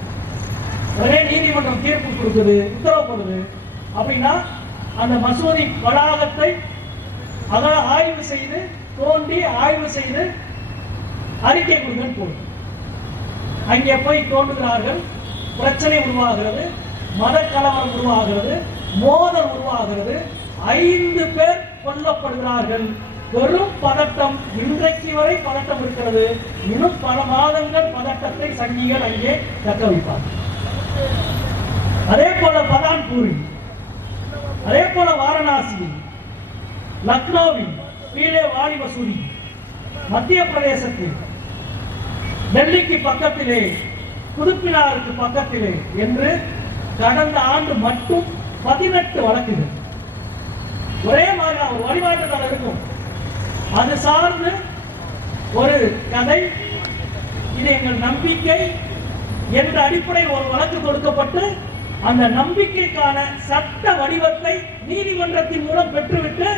உடனே நீதிமன்றம் தீர்ப்பு கொடுக்குது, உத்தரவு போடுது. அப்படின்னா அந்த மசூதி வளாகத்தை ஆய்வு செய்து, தோண்டி ஆய்வு செய்து அறிக்கை கொடுங்கன்னு போடுது. அங்கே போய் தோண்டுகிறார்கள், பிரச்சனை உருவாகிறது, மத கலவரம் உருவாகிறது, மோதல் உருவாகிறது, 5 பேர் கொல்லப்படுகிறார்கள். பெரும் பதட்டம், இன்றைக்கு வரை பதட்டம் இருக்கிறது. இன்னும் பல மாதங்கள் பதட்டத்தை சங்கிகள் அங்கே தக்க வைப்பார்கள். அதே போல பதான்பூரி, அதே போல வாரணாசி, லக்னோவில் கீழே வாலி மசூதி, மத்திய பிரதேசத்தில் டெல்லிக்கு பக்கத்திலே, குதுப்பினாருக்கு பக்கத்திலே என்று கடந்த ஆண்டு மட்டும் 18 வழக்குகள். ஒரே மாதிரி ஒரு வழிபாட்டுத்தலம் இருக்கும், அது சார்ந்து ஒரு கதை, இது எங்கள் நம்பிக்கை என்ற அடிப்படையில் ஒரு வழக்கு கொடுக்கப்பட்டு அந்த நம்பிக்கைக்கான சட்ட வடிவத்தை நீதிமன்றத்தின் மூலம் பெற்றுவிட்டு,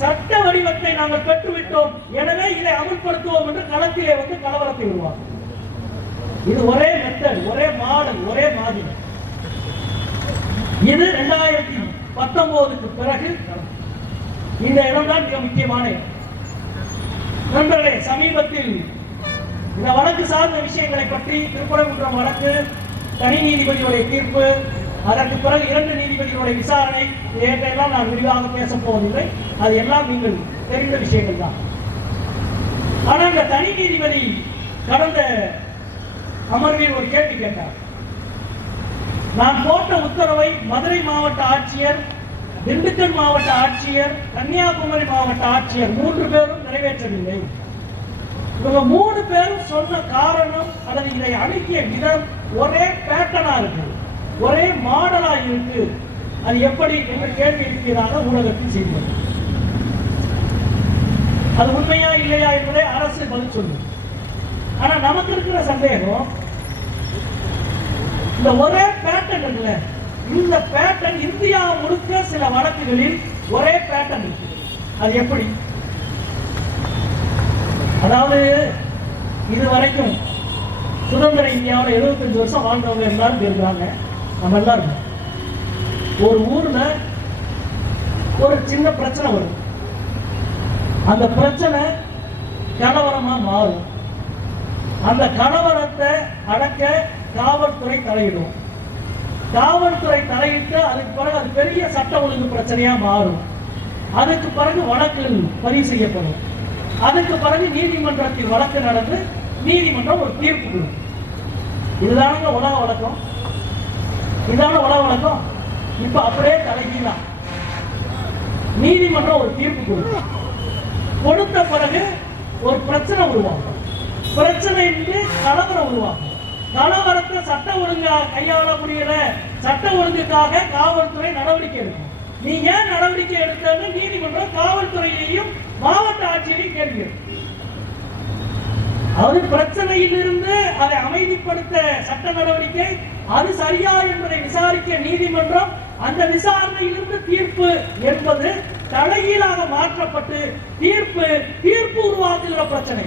சட்ட வடிவத்தை நாங்கள் பெற்றுவிட்டோம், எனவே இதை அமல்படுத்துவோம் என்று களத்திலே வந்து கலவரத்தை உருவாக்கும். இது ஒரே மெத்தட், ஒரே மாடல், ஒரே மாதிரி. இது 2019க்கு பிறகு இந்த இடம்தான் மிக முக்கியமான இடம். நண்பர்களே, சமீபத்தில் இந்த வழக்கு சார்ந்த விஷயங்களை பற்றி திருப்பரங்குன்றம் வழக்கு, தனி நீதிபதியுடைய தீர்ப்பு, அதற்கு பிறகு 2 நீதிபதிகளுடைய விசாரணை, இதையெல்லாம் நான் விரிவாக பேசப் போவதில்லை. அது எல்லாம் நீங்கள் தெரிந்த விஷயங்கள் தான். ஆனால் இந்த தனி நீதிபதி கடந்த அமர்வில் ஒரு கேள்வி கேட்டார். நான் போட்ட உத்தரவை மதுரை மாவட்ட ஆட்சியர், திண்டுக்கல் மாவட்ட ஆட்சியர், கன்னியாகுமரி மாவட்ட ஆட்சியர் 3 பேரும் நிறைவேற்றவில்லை. இவங்க 3 பேரும் சொன்ன காரணம் அல்லது இதை அணுகிய விதம் ஒரே பேட்டர்னா இருக்கு, ஒரே மாடலா இருக்கு. அது எப்படி என்ற கேள்வி இருக்கிறதாக ஊடகத்தில் செய்வது. அது உண்மையா இல்லையா என்பதை அரசு பதில் சொல்லும். ஆனா நமக்கு இருக்கிற சந்தேகம், இந்த ஒரே பேட்டர்ன் இருக்குல்ல, இந்த பேட்டர்ன் இந்தியா முழுக்க சில வழக்குகளில் ஒரே பேட்டர்ன் இருக்கு. அது எப்படி? அதாவது இதுவரைக்கும் சுதந்திர இந்தியாவில் 75 வருஷம் வாழ்ந்தவங்க எல்லாரும் இருக்கிறாங்க. நம்ம எல்லாரும் ஒரு ஊர்ல ஒரு சின்ன பிரச்சனை வரும், அந்த பிரச்சனை கலவரமா மாறும். அந்த கலவரத்தை அடக்க காவல்துறை தலையிடும். காவல்துறை தலையிட்டு அதுக்கு பிறகு அது பெரிய சட்ட ஒழுங்கு பிரச்சனையா மாறும். அதுக்கு பிறகு வழக்குகள் பதிவு செய்யப்படும். அதுக்கு பிறகு நீதிமன்றத்தில் வழக்கு நடந்து நீதிமன்றம் ஒரு தீர்ப்பு கொடுக்கும். இதுதானுங்க உலக வழக்கம், இதுதான உலக வழக்கம். இப்ப அப்படியே தலைகீழா நீதிமன்றம் ஒரு தீர்ப்பு கொடுக்கும். கொடுத்த பிறகு ஒரு பிரச்சனை உருவாகும். பிரச்சனை கலவரம் உருவாகும். கலவரத்தை சட்ட ஒழுங்கா கையாள முடியல, சட்ட ஒழுங்குக்காக காவல்துறை நடவடிக்கை எடுக்கும். நீ ஏன் நடவடிக்கை எடுத்தன்னு நீதிமன்றம் காவல்துறையையும் மாவட்ட ஆட்சியரையும் கேள்வி கேட்கும். அது பிரச்சனையிலிருந்து அதை அமைதிப்படுத்த சட்ட நடவடிக்கை, அது சரியா என்பதை விசாரிக்க நீதிமன்றம், அந்த விசாரணையிலிருந்து தீர்ப்பு என்பது தலைகீழாக மாற்றப்பட்டு தீர்ப்பு உருவாக்குகிற பிரச்சனை.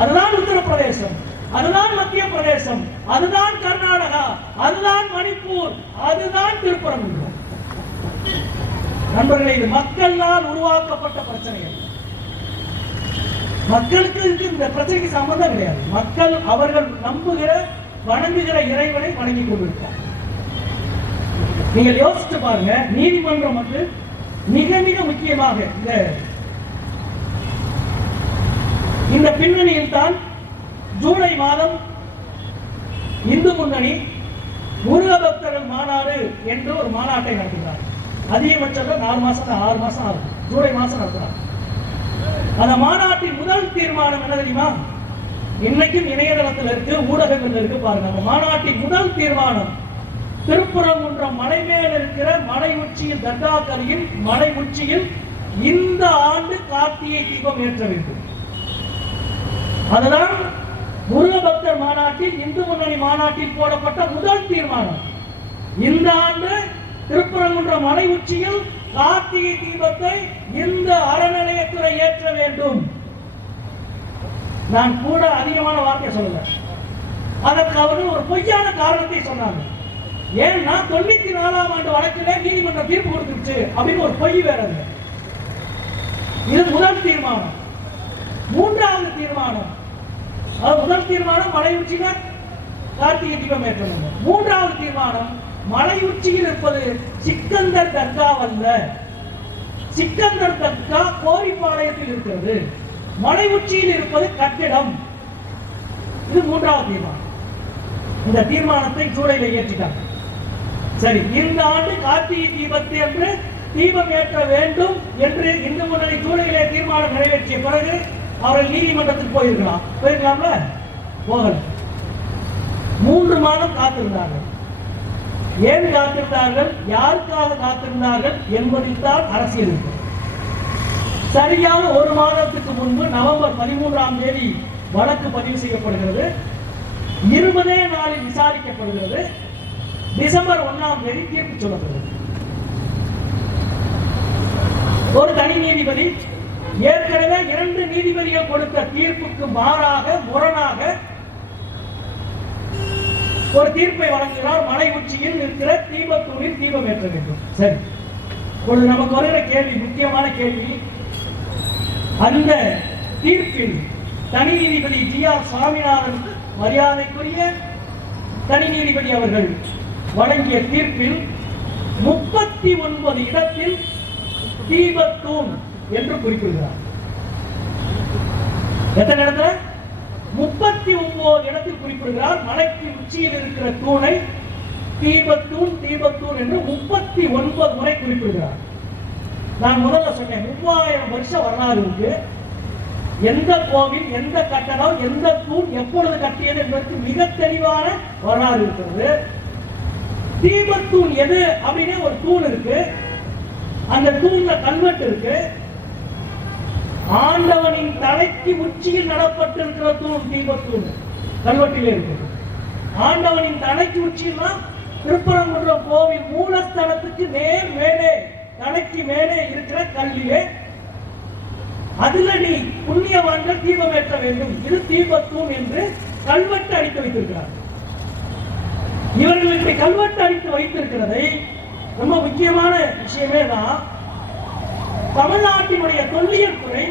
அதுதான் உத்தரப்பிரதேசம், அதுதான் மத்திய பிரதேசம், அதுதான் கர்நாடகா, அதுதான் மணிப்பூர், அதுதான் திருப்பரங்குன்றம். நண்பர்களே, இது மக்களால் உருவாக்கப்பட்ட பிரச்சனைகள். மக்களுக்கு இந்த பிரச்சனைக்கு சம்பந்தம் கிடையாது. மக்கள் அவர்கள் நம்புகிற, வணங்குகிற இறைவனை வணங்கிக் கொண்டிருக்கிறார். நீங்கள் யோசிச்சு பாருங்க, நீதிமன்றம் வந்து மிக மிக முக்கியமாக இந்த பின்னணியில் தான் ஜூலை மாதம் இந்து முன்னணி முருக பக்தர்கள் மாநாடு என்று ஒரு மாநாட்டை நடத்துகிறார். அதிகபட்சம் 4 மாசம் 6 மாசம் ஆகும். ஜூலை மாசம் நடத்துறாங்க. அந்த மாநாட்டின் முதல் தீர்மானம் என்ன தெரியுமா? இன்னைக்கும் இணையதளத்தில் இருக்கு, ஊடகங்கள் இருக்கு, பாருங்க. அந்த மாநாட்டின் முதல் தீர்மானம், திருப்பரங்குன்றம் மலை மேல் இருக்கிற மலை உச்சியில், தர்காக்கரையில் மலை உச்சியில் இந்த ஆண்டு கார்த்திகை தீபம் ஏற்ற வேண்டும். அதுதான் முருக பக்தர் மாநாட்டில், இந்து முன்னணி மாநாட்டில் போடப்பட்ட முதல் தீர்மானம். இந்த ஆண்டு திருப்பரங்குன்றம் மலை உச்சியில் கார்த்திகை தீபத்தை இந்த அறநிலையத்துறை ஏற்ற வேண்டும். நான் கூட அதிகமான வார்த்தை சொல்லல. அதற்கு அவர்கள் ஒரு பொய்யான காரணத்தை சொன்னாங்க. ஏன்னா 94ஆம் ஆண்டு வழக்கிலே நீதிமன்றம் தீர்ப்பு கொடுத்துருச்சு அப்படின்னு ஒரு பொய் வேற. இது முதல் தீர்மானம். மூன்றாவது தீர்மானம், முதல் தீர்மானம் மலை உச்சியில கார்த்திகை தீபம் ஏற்ற வேண்டும். மூன்றாவது தீர்மானம், மலை உச்சியில் இருப்பது சிக்கந்தர் தர்காவல்ல, சிக்கந்தர் தர்கா கோரிப்பாளையத்தில் இருக்கிறது, மலை உச்சியில் இருப்பது கட்டிடம். இது மூன்றாவது தீர்மானம். இந்த தீர்மானத்தை ஜூலையில ஏற்றிட்டாங்க. சரி, இந்த ஆண்டு கார்த்திகை தீபத்தை என்று தீபம் ஏற்ற வேண்டும் என்று இந்து முன்னணி ஜூலையிலே தீர்மானம் நிறைவேற்றிய பிறகு அவர்கள் நீதிமன்றத்துக்கு போயிருக்கலாம்ல, போகல. 3 மாதம் காத்திருந்தார்கள். ஏன் காத்திருந்தார்கள், யாருக்காக காத்திருந்தார்கள் என்பதில் தான் அரசியல் இருக்கு. சரியாக 1 மாதத்துக்கு முன்பு நவம்பர் 13ஆம் தேதி வழக்கு பதிவு செய்யப்படுகிறது. 20 நாளில் விசாரிக்கப்படுகிறது. டிசம்பர் 1ஆம் தேதி தீர்ப்பு சொல்லப்படுகிறது. ஒரு தனி நீதிபதி ஏற்கனவே 2 நீதிபதிகள் கொடுத்த தீர்ப்புக்கு மாறாக, முரணாக ஒரு தீர்ப்பை வழங்குகிறார். மலை உச்சியில் இருக்கிற தீபத்தூணில் தீபம் ஏற்ற வேண்டும். சரி, இப்பொழுது நமக்கு வருகிற கேள்வி, முக்கியமான கேள்வி, அந்த தீர்ப்பில் தனி நீதிபதி ஜி.ஆர். சுவாமிநாதன், மரியாதைக்குரிய தனி நீதிபதி அவர்கள் வழங்கிய தீர்ப்பில் 39 இடத்தில் தீபத்தூண் என்று குறிப்பிடுகிறார். எத்தனை இடத்துல? 39 இடத்தில் குறிப்பிடுகிறார். மலைக்கு உச்சியில் இருக்கிற தூணை தீபத்தூண், தீபத்தூண் என்று 39 முறை குறிப்பிடுகிறார். நான் முதல்ல சொன்னேன், 3000 வருஷ வரலாறு இருக்கு. எந்த கோவில், எந்த கட்டடம், எந்த தூண் எப்பொழுது கட்டியது என்பதற்கு மிக தெளிவான வரலாறு இருக்கிறது. தீபத்தூண் எது அப்படின்னு ஒரு தூண் இருக்கு. அந்த தூண்ல கல்வெட்டு இருக்கு. ஆண்டவனின் தலைக்கு உச்சியில் நடப்பட்டிருக்கிற தூண் தீபத்தூண் கல்வெட்டிலே இருக்கு. ஆண்டவனின் தலைக்கு உச்சியில் திருப்பரங்குன்றம் கோவில் மூலஸ்தலத்துக்கு நேர் மேலே, தலைக்கு மேலே இருக்கிற கல்லிலே அதுல நீ புண்ணியவான்கள் தீபம் ஏற்ற வேண்டும், இது தீபத்தூண் என்று கல்வெட்டு அடித்து வைத்திருக்கிறார். இவர்கள் இப்படி கல்வெட்டு அடித்து வைத்திருக்கிறதை ரொம்ப முக்கியமான விஷயமே தான், தமிழ்நாட்டினுடைய தொல்லியல் துறை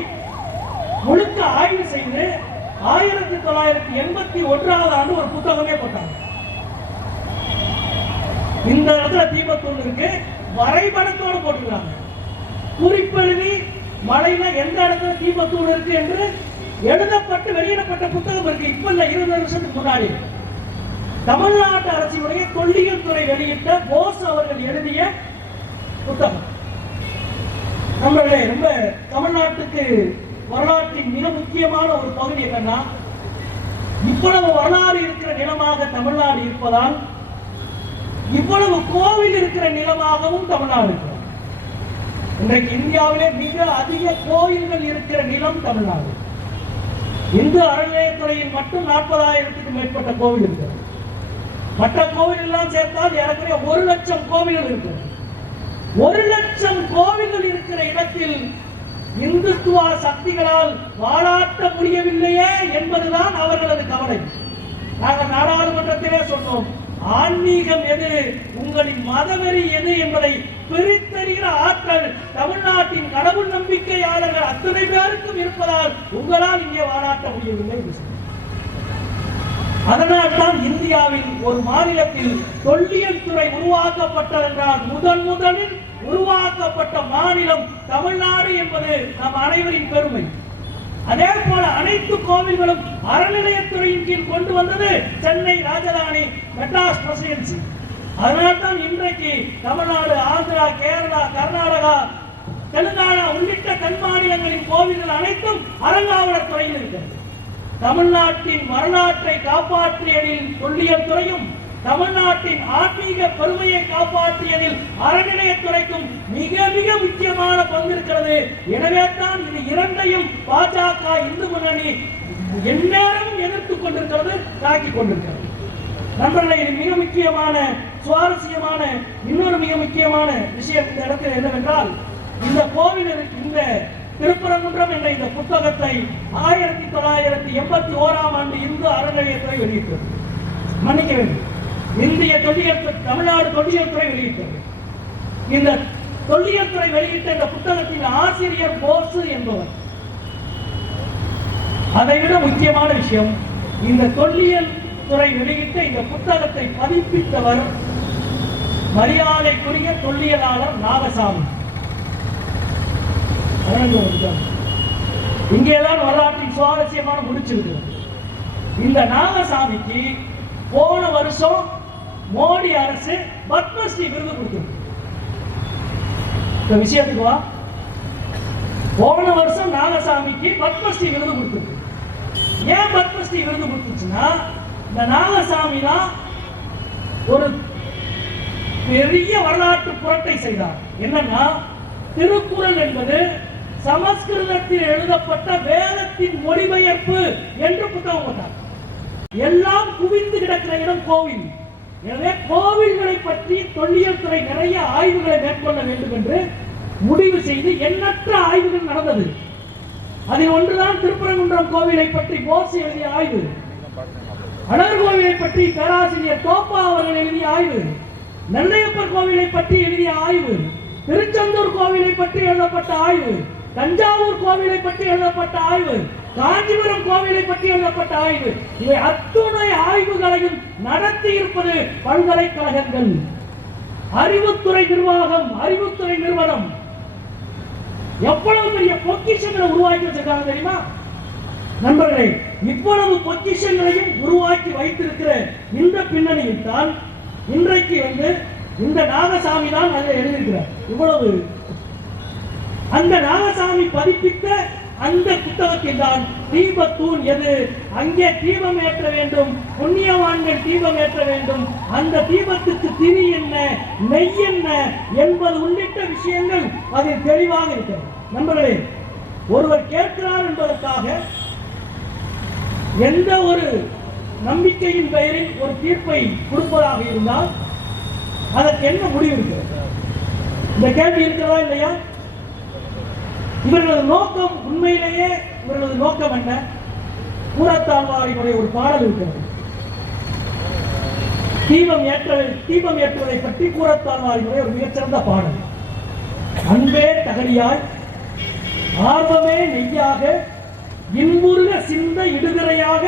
முழுக்க ஆய்வு செய்து 1981ஆம் ஆண்டு ஒரு புத்தகமே போட்டாங்க. இந்த இடத்துல தீபத்தூண் இருக்கு, வரைபடத்தோடு போட்டுக்கிறாங்க. குறிப்பெழுதி மலையில எந்த இடத்துல தீபத்தூண் இருக்கு என்று எழுதப்பட்டு வெளியிடப்பட்ட புத்தகம் இருக்கு. இப்ப இல்ல, 20 வருஷத்துக்கு முன்னாடி தமிழ்நாட்டு அரசினுடைய தொல்லியல் துறை வெளியிட்ட போஸ் அவர்கள் எழுதிய புத்தகம். நம்மளே ரொம்ப தமிழ்நாட்டுக்கு வரலாற்றின் மிக முக்கியமான ஒரு பகுதி என்னன்னா, இவ்வளவு வரலாறு இருக்கிற நிலமாக தமிழ்நாடு இருப்பதால் இவ்வளவு கோவில் இருக்கிற நிலமாகவும் தமிழ்நாடு இருக்கிறது. இன்றைக்கு இந்தியாவிலே மிக அதிக கோயில்கள் இருக்கிற நிலம் தமிழ்நாடு. இந்து அறநிலையத்துறையில் மட்டும் 40,000க்கு மேற்பட்ட கோவில் இருக்கிறது. மற்ற கோவில் எல்லாம் சேர்த்தால் ஏறக்குறைய 1 லட்சம் கோவில்கள் இருக்கிறது. 1 லட்சம் கோவில்கள் இருக்கிற இடத்தில் இந்துத்துவ சக்திகளால் வாழாட்ட முடியவில்லையே என்பதுதான் அவர்களது கவலை. நாங்கள் நாடாளுமன்றத்திலே சொன்னோம், ஆன்மீகம் எது, உங்களின் மதவெறி எது என்பதை பிரித்தறிகிற ஆற்றல் தமிழ்நாட்டின் கடவுள் நம்பிக்கையாளர்கள் அத்தனை பேருக்கும் இருப்பதால் உங்களால் இங்கே வாழாட்ட முடியவில்லை என்று சொன்னார். அதனால் தான் இந்தியாவில் ஒரு மாநிலத்தில் தொல்லியல் துறை உருவாக்கப்பட்டதென்றால் முதலில் உருவாக்கப்பட்ட மாநிலம் தமிழ்நாடு என்பது நம் அனைவரின் பெருமை. அதே போல அனைத்து கோவில்களும் அறநிலையத்துறையின் கீழ் கொண்டு வந்தது சென்னை ராஜதானி மெட்ராஸ் பிரசிடென்சி. அதனால்தான் இன்றைக்கு தமிழ்நாடு, ஆந்திரா, கேரளா, கர்நாடகா, தெலுங்கானா உள்ளிட்ட தென் மாநிலங்களின் கோவில்கள் அனைத்தும் அறங்காவலத்துறையில் இருக்கிறது. தமிழ்நாட்டின் வரலாற்றை காப்பாற்றியதில் தொல்லியல் துறையும், தமிழ்நாட்டின் ஆன்மீக பெருமையை காப்பாற்றியதில் அறநிலையத்துறைக்கும் மிக மிக முக்கியமான பங்கு இருக்கிறது. எனவே தான் இது இரண்டையும் பாஜக, இந்து முன்னணி எந்நேரமும் எதிர்த்துக் கொண்டிருக்கிறது, தாக்கிக் கொண்டிருக்கிறது. நண்பர்களே, இது மிக முக்கியமான சுவாரஸ்யமான இன்னொரு மிக முக்கியமான விஷயம் இந்த இடத்தில் என்னவென்றால், இந்த கோவில் இந்த திருப்பரங்குன்றம் என்ற இந்த புத்தகத்தை 1981ஆம் ஆண்டு இந்து அறநிலையத்துறை வெளியிட்டது. மன்னிக்க வேண்டும், இந்திய தொல்லியல் தமிழ்நாடு தொல்லியல் துறை வெளியிட்டது. இந்த தொல்லியல் துறை வெளியிட்ட இந்த புத்தகத்தின் ஆசிரியர் போஸ் என்பவர். அதைவிட முக்கியமான விஷயம், இந்த தொல்லியல் துறை வெளியிட்ட இந்த புத்தகத்தை பதிப்பித்தவர் மரியாதைக்குரிய தொல்லியலாளர் நாகசாமி. இங்கேதான் வரலாற்றின் சுவாரஸ்யமான முடிச்சிருக்கு. இந்த நாகசாமிக்கு போன வருஷம் மோடி அரசு பத்மஸ்ரீ விருது கொடுத்தது. இந்த விஷயத்துக்கு வா, போன வருஷம் நாகசாமிக்கு பத்மஸ்ரீ விருது கொடுத்தது. ஏன் பத்மஸ்ரீ விருது கொடுத்துச்சுன்னா, இந்த நாகசாமி தான் ஒரு பெரிய வரலாற்று புரட்டை செய்தார். என்னன்னா, திருக்குறள் என்பது சமஸ்கிருதத்தில் எழுதப்பட்ட வேதத்தின் மொழிபெயர்ப்பு என்று புத்தகம் போட்டார். எல்லாம் குவிந்து கிடக்கிற இடம் கோவில். எனவே கோவில்களை பற்றி தொல்லியல் துறை நிறைய ஆய்வுகளை மேற்கொள்ள வேண்டும் என்று முடிவு செய்து எண்ணற்ற ஆய்வுகள் நடந்தது. அதில் ஒன்றுதான் திருப்பரங்குன்றம் கோவிலை பற்றி போஸ் எழுதிய ஆய்வு, அழகர் கோவிலை பற்றி பேராசிரியர் தோப்பா அவர்கள் எழுதிய ஆய்வு, நெல்லையப்பர் கோவிலை பற்றி எழுதிய ஆய்வு, திருச்செந்தூர் கோவிலை பற்றி எழுதப்பட்ட ஆய்வு, தஞ்சாவூர் கோவிலை பற்றி எழுதப்பட்ட ஆய்வு, காஞ்சிபுரம் கோவிலை பற்றி எழுதப்பட்ட ஆய்வு, இவை அத்துணை ஆய்வுகளையும் நடத்தி இருப்பது பல்கலைக்கழகங்கள், அறிவுத்துறை நிர்வாகம், அறிவுத்துறை நிறுவனம். எவ்வளவு பெரிய பொக்கிஷங்களை உருவாக்கி வச்சிருக்காங்க தெரியுமா நண்பர்களே? இவ்வளவு பொக்கிஷங்களையும் உருவாக்கி வைத்திருக்கிற இந்த பின்னணியில் தான் இன்றைக்கு இந்த நாகசாமி தான் அதில் எழுதியிருக்கிறார். இவ்வளவு அந்த நாகசாமி பதிப்பித்த அந்த புத்தகத்தில் தான் தீபத்தூண் எது, அங்கே தீபம் ஏற்ற வேண்டும், புண்ணியவான்கள் தீபம் ஏற்ற வேண்டும், அந்த தீபத்துக்கு திரி என்ன, நெய் என்ன என்பது உள்ளிட்ட விஷயங்கள் அதில் தெளிவாக இருக்கிறது. நண்பர்களே, ஒருவர் கேட்கிறார் என்பதற்காக எந்த ஒரு நம்பிக்கையின் பெயரில் ஒரு தீர்ப்பை கொடுப்பதாக இருந்தால் அதற்கு என்ன முடிவு இருக்கிறது? இந்த கேள்வி இருக்கிறதா இல்லையா? இவர்களது நோக்கம், உண்மையிலேயே இவர்களது நோக்கம் என்ன? கூரத்தாழ்வாரினுடைய ஒரு பாடல் இருக்கிறது, தீபம் ஏற்றுவதை பற்றி கூரத்தாழ்வாரினுடைய ஒரு மிகச்சிறந்த பாடல். அன்பே தகலியாய், ஆர்வமே நெய்யாக, இன்புருக சிந்த இடுதிரையாக,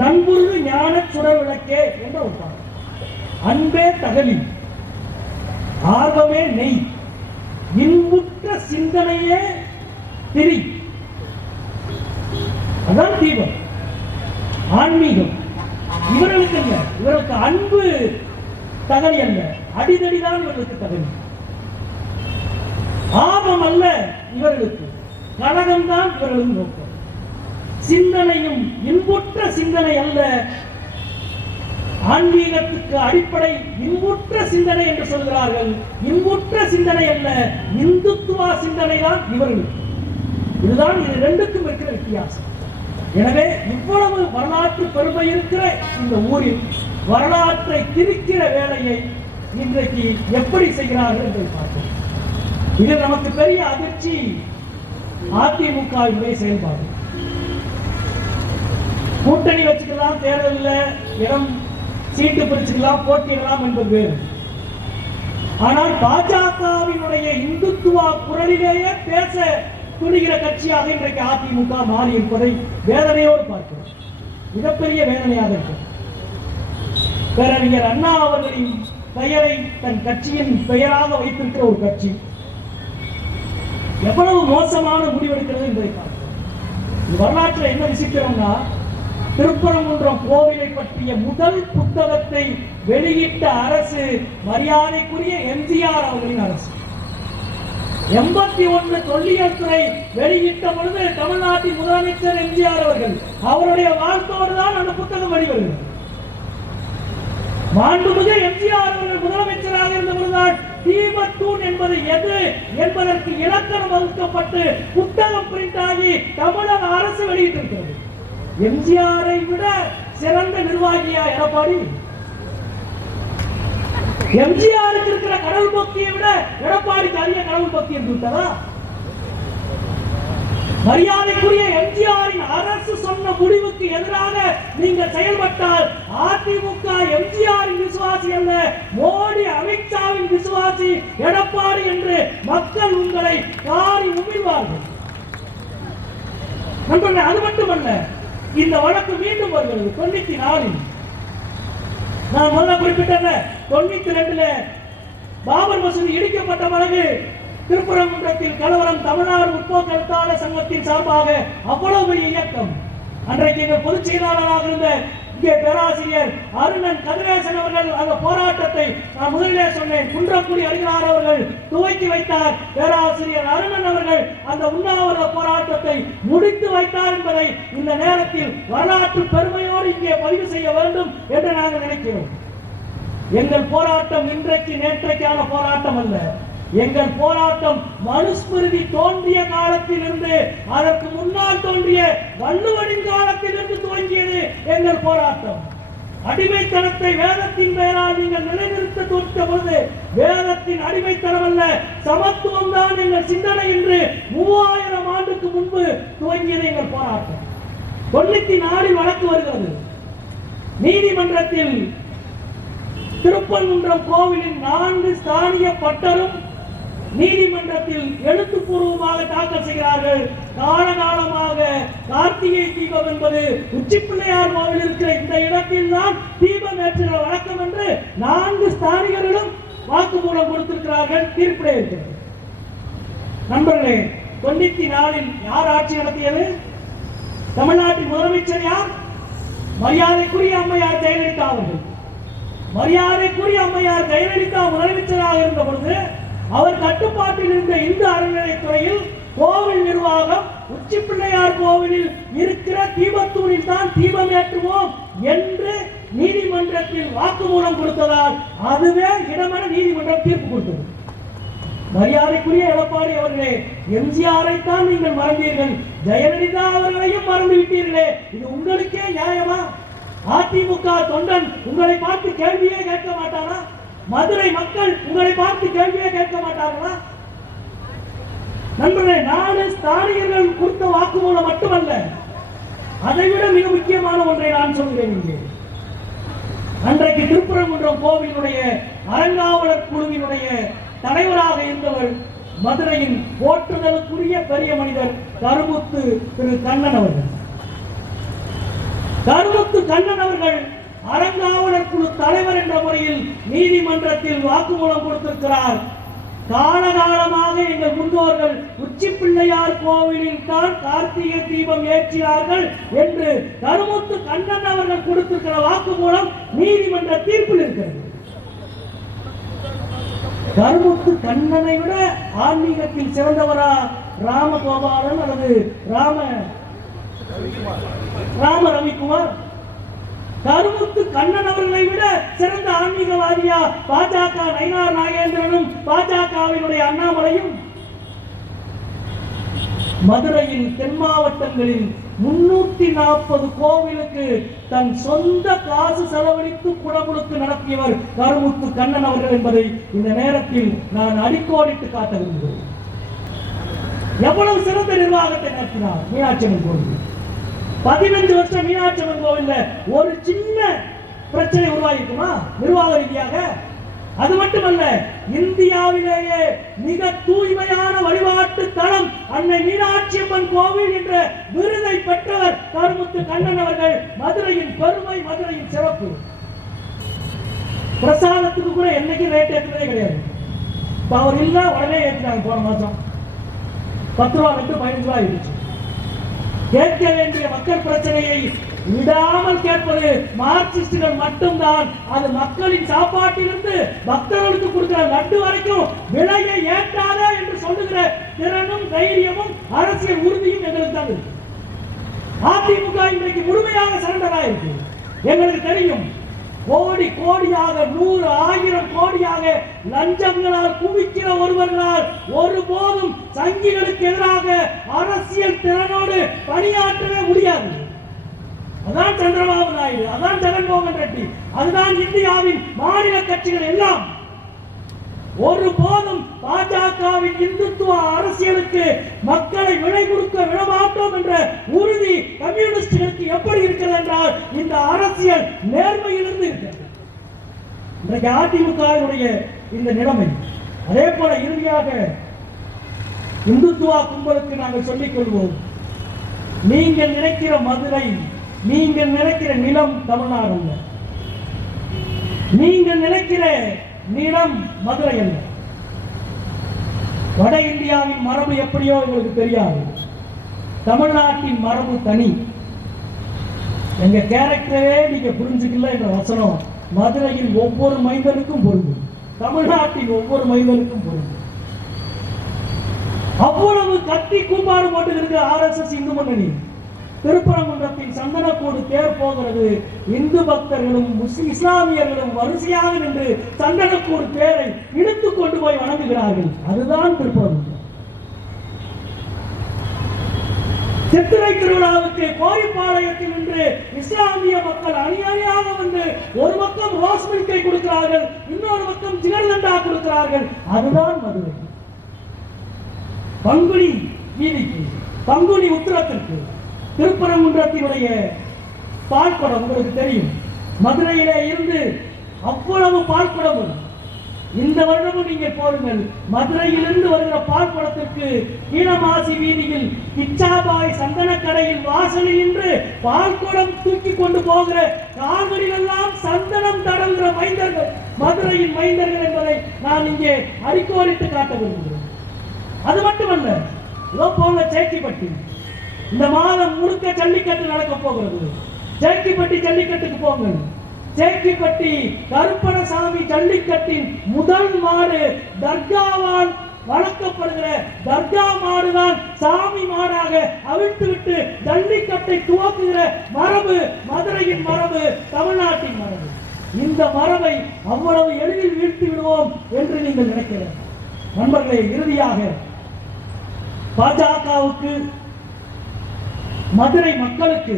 நண்புருகு ஞான சுடர் விளக்கே என்ற ஒரு பாடல். அன்பே தகலி, ஆர்வமே நெய், இன்புற்ற சிந்தனையே திரி, அதான் தீபம், ஆன்மீகம். இவர்களுக்கு அல்ல, இவர்களுக்கு அன்பு தகலி அல்ல, அடிதடிதான் இவர்களுக்கு தகலி. ஆபம் அல்ல இவர்களுக்கு, கழகம்தான் இவர்களுக்கு நோக்கம். சிந்தனையும் இன்புற்ற சிந்தனை அல்ல, ஆன்மீகத்துக்கு அடிப்படை இன்புற்ற சிந்தனை என்று சொல்கிறார்கள். இன்புற்ற சிந்தனை அல்ல, இந்துத்துவ சிந்தனை தான் இவர்களுக்கு. இதுதான் இது ரெண்டுக்கும் இருக்கிற வித்தியாசம். எனவே இவ்வளவு வரலாற்று பெருமை இருக்கிற இந்த ஊரில் வரலாற்றை திரிக்கிற வேலையை இன்றைக்கு எப்படி செய்கிறார்கள் என்று பார்ப்போம். இது நமக்கு பெரிய அதிர்ச்சி. அதிமுகவினுடைய செயல்பாடு, கூட்டணி வச்சுக்கலாம், தேர்தலில் இடம் சீட்டு பிரிச்சுக்கலாம், போட்டியிடலாம் என்பது வேறு. ஆனால் பாஜகவினுடைய இந்துத்துவ குரலிலேயே பேச துணிகிற கட்சியாக இன்றைக்கு அதிமுக மாறி இருப்பதை வேதனையோடு பார்க்கிறோம். மிகப்பெரிய வேதனையாக இருக்கும். பேரறிஞர் அண்ணா அவர்களின் பெயரை தன் கட்சியின் பெயராக வைத்திருக்கிற ஒரு கட்சி எவ்வளவு மோசமான முடிவெடுக்கிறது என்பதை பார்க்கிறோம். வரலாற்றில் என்ன விசிக்கிறோம்னா, திருப்பரங்குன்றம் கோவிலை பற்றிய முதல் புத்தகத்தை வெளியிட்ட அரசு மரியாதைக்குரிய எம்ஜிஆர் அவர்களின் அரசு. 81 தொல்லியல் துறை வெளியிட்ட பொழுது தமிழ்நாட்டின் முதலமைச்சர் எம்ஜிஆர் அவர்கள், அவருடைய வாழ்த்தோடு தான் அந்த புத்தகம் வெளிவருகிறது. மாண்புமிகு எம்ஜிஆர் அவர்கள் முதலமைச்சராக இருந்த பொழுதுதான் தீபத்தூண் என்பது எது என்பதற்கு இலக்கணம் வகுக்கப்பட்டு புத்தகம் பிரிண்ட் ஆகி தமிழக அரசு வெளியிட்டிருக்கிறது. எம்ஜிஆரை விட சிறந்த நிர்வாகியா எடப்பாடி? எம்ஜிஆருக்கு இருக்கிற கடவுள் பக்தியை விட எடப்பாடிக்கு அதிக கடவுள் பக்தி என்று விட்டதா? மரியாதைக்குரிய எம்ஜிஆரின் அரசு சொன்ன முடிவுக்கு எதிராக நீங்கள் செயல்பட்டால் அதிமுக எம்ஜிஆரின் விசுவாசி அல்ல, மோடி அமித்ஷாவின் விசுவாசி எடப்பாடி என்று மக்கள் உங்களை காரி உமிழ்வார்கள். நண்பர்களே, அது மட்டுமல்ல, இந்த வழக்கு மீண்டும் வருகிறது 94. நான் முதல்ல குறிப்பிட்டேன், 92 பாபர் மசூதி இடிக்கப்பட்ட பிறகு திருப்பரங்குன்றத்தில் கலவரம் தமிழ்நாடு முற்போக்கு எழுத்தாளர் சங்கத்தின் சார்பாக அவ்வளவு பெரிய இயக்கம். அன்றைக்கு எங்கள் பொதுச் செயலாளராக இருந்த இங்கே பேராசிரியர் அருணன் கதிரேசன் அவர்கள் அந்த போராட்டத்தை நான் முதலிலே சொன்னேன், குன்றக்குடி அடிகளார் அவர்கள் துவக்கி வைத்தார். பேராசிரியர் அருணன் அவர்கள் அந்த உண்ணாவிரத போராட்டத்தை முடித்து வைத்தார் என்பதை இந்த நேரத்தில் வரலாற்று பெருமையோடு இங்கே பதிவு செய்ய வேண்டும் என்று நாங்கள் நினைக்கிறோம். எங்கள் போராட்டம் இன்றைக்கு நேற்றைக்கான போராட்டம் அல்ல. எங்கள் போராட்டம் மனுஸ்மிருதி தோன்றிய காலத்தில் இருந்து, அதற்கு முன்னால் தோன்றிய வள்ளுவனின் காலத்தில் இருந்து துவங்கியது எங்கள் போராட்டம். அடிமைத்தனத்தை வேதத்தின் பெயரால் நீங்கள் நிலைநிறுத்த தோற்ற பொழுது வேதத்தின் அடிமைத்தனம் அல்ல, சமத்துவம் தான் எங்கள் சிந்தனை என்று 3000 ஆண்டுக்கு முன்பு துவங்கியது எங்கள் போராட்டம். 94 வழக்கு வருகிறது நீதிமன்றத்தில். திருப்பரங்குன்றம் கோவிலின் 4 ஸ்தானிய பட்டரும் நீதிமன்றத்தில் எழுத்துப்பூர்வமாக தாக்கல் செய்கிறார்கள். காலகாலமாக கார்த்திகை தீபம் என்பது உச்சிப்பிள்ளையார் கோவில் இருக்கிற இந்த இடத்தில் தான் தீபம் ஏற்றுகிற வழக்கம் என்று 4 ஸ்தானிகர்களும் வாக்குமூலம் கொடுத்திருக்கிறார்கள். தீர்ப்பிலே இருக்கிறது. நண்பர்களே, 94 யார் ஆட்சி நடத்தியது? தமிழ்நாட்டின் முதலமைச்சர் யார்? மரியாதைக்குரிய அம்மையார் ஜெயலலிதா அவர்கள். மரியாதைக்குரிய அம்மையார் ஜெயலலிதா முதலமைச்சராக இருந்த பொழுது அவர் கட்டுப்பாட்டில் இருந்த இந்து அறநிலையத்துறையில் கோவில் நிர்வாகம் உச்சிப்பிள்ளையார் கோவிலில் இருக்கிற தீபத்தூணில் தான் தீபம் ஏற்றுவோம் என்று நீதிமன்றத்தில் வாக்குமூலம் கொடுத்ததால் அதுவே இடமென நீதிமன்றம் தீர்ப்பு கொடுத்தது. மரியாதைக்குரிய எடப்பாடி அவர்களே, எம்ஜிஆரை தான் நீங்கள் மறந்தீர்கள், ஜெயலலிதா அவர்களையும் மறந்து விட்டீர்களே, இது உங்களுக்கே நியாயமா? அதிமுக தொண்டன் உங்களை பார்த்து கேள்வியே கேட்க மாட்டானா? மதுரை மக்கள் உங்களை பார்த்து கேள்வியே கேட்க மாட்டார்களா? நண்பர்களே, 4 ஸ்தானிகர்கள் கொடுத்த வாக்குமூலம் மட்டுமல்ல, அதைவிட மிக முக்கியமான ஒன்றை நான் சொல்கிறேன். இங்கே அன்றைக்கு திருப்பரங்குன்றம் கோவிலுடைய அறங்காவலர் குழுவினுடைய தலைவராக இருந்தவர் மதுரையின் போற்றுதலுக்குரிய பெரிய மனிதர் கருமுத்து திரு கண்ணன் அவர்கள். கருமுத்து கண்ணன் அவர்கள் அறங்காவலர் குழு தலைவர் என்ற முறையில் நீதிமன்றத்தில் வாக்குமூலம் கொடுத்திருக்கிறார். காலகாலமாக எங்கள் முன்னோர்கள் உச்சிப்பிள்ளையார் கோவிலில் தான் கார்த்திகை தீபம் ஏற்றினார்கள் என்று கருமுத்து கண்ணன் அவர்கள் கொடுத்திருக்கிற வாக்குமூலம் நீதிமன்ற தீர்ப்பில் இருக்கிறது. கருமுத்து கண்ணனை விட ஆன்மீகத்தில் சிறந்தவரா ராமகோபாலன் அல்லது ராம ரவிக்குமார்? கருமுத்து கண்ணன் அவர்களை விட சிறந்த ஆன்மீகவாதியா பாஜக நயினார் நாகேந்திரனும் பாஜகவினுடைய அண்ணாமலையும்? மதுரையில் தென் மாவட்டங்களில் 340 கோவிலுக்கு தன் சொந்த காசு செலவழித்து குடமுழுக்கு நடத்தியவர் கருமுத்து கண்ணன் அவர்கள் என்பதை இந்த நேரத்தில் நான் அடிக்கோடிட்டு காட்ட விரும்புகிறேன். எவ்வளவு சிறந்த நிர்வாகத்தை நடத்தினார் மீனாட்சி அம்மன் கோவில். 15 வருஷம் மீனாட்சி அம்மன் கோவில்ல ஒரு சின்ன பிரச்சனை உருவாகிருக்குமா நிர்வாக ரீதியாக? அது மட்டுமல்ல, இந்தியாவிலேயே மிக தூய்மையான வழிபாட்டு தளம் அன்னை மீனாட்சி அம்மன் கோவில் என்ற விருதை பெற்றவர் கருமுத்து கண்ணன் அவர்கள் மதுரையின் பெருமை, மதுரையின் சிறப்பு. பிரசாதத்துக்கு கூட என்னைக்கு ரேட் ஏற்றதே கிடையாது. இப்ப அவர் இல்ல உடனே ஏற்றினாங்க. போன மாசம் 10 ரூபா விட்டு 15 ரூபாய் ஆயிடுச்சு. கேட்க வேண்டிய மக்கள் பிரச்சனையை விடாமல் கேட்பது மார்க்சிஸ்டுகள் மட்டும்தான். அது மக்களின் சாப்பாட்டிலிருந்து பக்தர்களுக்கு கொடுக்கிற லட்டு வரைக்கும் விலையை ஏற்றாதே என்று சொல்லுகிற திறனும் தைரியமும் அரசியல் உறுதியும் எங்களுக்கு தான் இருக்கு. அதிமுக இன்றைக்கு முழுமையாக சரண்டராக இருக்கு. எங்களுக்கு தெரியும், கோடி கோடியாக 100, 1000 கோடியாக லஞ்சங்களால் குவிக்கிற ஒருவர்களால் ஒருபோதும் சங்கிகளுக்கு எதிராக அரசியல் திறனோடு பணியாற்றவே முடியாது. அதான் சந்திரபாபு நாயுடு, அதான் ஜெகன்மோகன் ரெட்டி, அதுதான் இந்தியாவின் மாநில கட்சிகள் எல்லாம். ஒருபோதும் பாஜகவின் இந்துத்துவ அரசியலுக்கு மக்களை விலை கொடுக்க விடமாட்டோம் என்ற உறுதி கம்யூனிஸ்டுகளுக்கு எப்படி இருக்கிறது என்றால் இந்த அரசியல் நேர்மையிலிருந்து இருக்கிறது. இன்றைக்கு அதிமுகவுடைய இந்த நிலைமை. அதே போல இறுதியாக இந்துத்துவ கும்பலுக்கு நாங்கள் சொல்லிக் கொள்வோம், நீங்கள் நினைக்கிற மதுரை, நீங்கள் நினைக்கிற நிலம் தமிழ்நாடு அல்ல, நீங்கள் நினைக்கிற நிலம் மதுரை அல்ல. வட இந்தியாவின் மரபு எப்படியோ உங்களுக்கு தெரியாது. தமிழ்நாட்டின் மரபு தனி. எங்க கேரக்டரே நீங்க புரிஞ்சுக்கல என்ற வசனம் மதுரையில் ஒவ்வொரு மைந்தனுக்கும் பொருந்தும், தமிழ்நாட்டின் ஒவ்வொரு மைந்தனுக்கும் பொருந்தும். அவ்வளவு கத்தி கூப்பாடு போட்டுகிறது RSS இந்து முன்னணி. திருப்பரங்குன்றத்தின் சந்தனக்கூடு தேர் போகிறது. இந்து பக்தர்களும் இஸ்லாமியர்களும் வரிசையாக நின்று சந்தனக்கூடு தேரை இழுத்து கொண்டு போய் வணங்குகிறார்கள். அதுதான் திருப்பரங்குன்றம். சித்திரை திருவிழாவுக்கு கோரிப்பாளையத்தில் நின்று இஸ்லாமிய மக்கள் அணியாக வந்து ஒரு பக்கம் ரோஸ் மில்கை கொடுக்கிறார்கள், இன்னொரு பக்கம் ஜிகர்தண்டா கொடுக்கிறார்கள். அதுதான் மதுரை. பங்குனி வீதிக்கு, பங்குனி உத்திரத்திற்கு திருப்பரங்குன்றத்தினுடைய பால்குடம் உங்களுக்கு தெரியும். மதுரையிலே இருந்து அவ்வளவு பால்குடம். இந்த வருடமும் நீங்கள் போடுங்கள், மதுரையிலிருந்து வருகிற பால்குடத்திற்கு கீழமாசி வீதியில் கிச்சாபாய் சந்தன கடையில் வாசலில் நின்று பால்குடம் தூக்கி கொண்டு போகிற கால்களில் எல்லாம் சந்தனம் தடவுகிற மைந்தர்கள் மதுரையின் மைந்தர்கள் என்பதை நான் இங்கே அடிக்கோடிட்டு காட்ட விரும்புகிறேன். அது மட்டுமல்ல, இதோ போல சேக்கிப்பட்டி இந்த மாதம் முழுக்க ஜல்லிக்கட்டு நடக்க போகிறது. சேக்கிப்பட்டி ஜல்லிக்கட்டுக்கு போங்கள். சேக்கிப்பட்டி கருப்பணசாமி ஜல்லிக்கட்டின் முதல் மாடு தர்காவால் வளர்க்கப்படுகிற தர்கா மாடுதான் சாமி மாடாக அவிழ்த்து விட்டு ஜல்லிக்கட்டை துவக்குகிற மரபு மதுரையின் மரபு, தமிழ்நாட்டின் மரபு. இந்த மரபை அவ்வளவு எளிதில் வீழ்த்தி விடுவோம் என்று நீங்கள் நினைக்கிறீர்கள். நண்பர்களே, இறுதியாக பாஜகவுக்கு, மதுரை மக்களுக்கு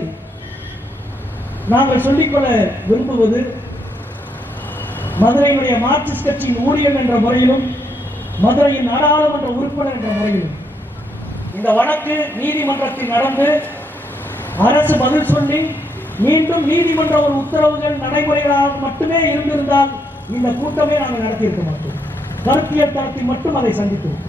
நாங்கள் சொல்லிக்கொள்ள விரும்புவது, மதுரையினுடைய மார்க்சிஸ்ட் கட்சியின் ஊழியர் என்ற முறையிலும் மதுரையின் நாடாளுமன்ற உறுப்பினர் என்ற முறையிலும் இந்த வழக்கு நீதிமன்றத்தில் நடந்து அரசு பதில் சொல்லி மீண்டும் நீதிமன்ற ஒரு உத்தரவுகள் நடைமுறைகளாக மட்டுமே இருந்திருந்தால் இந்த கூட்டமே நாங்கள் நடத்தியிருக்க மாட்டோம். கருத்தியல் தரத்தில் மட்டும் அதை சந்தித்தோம்.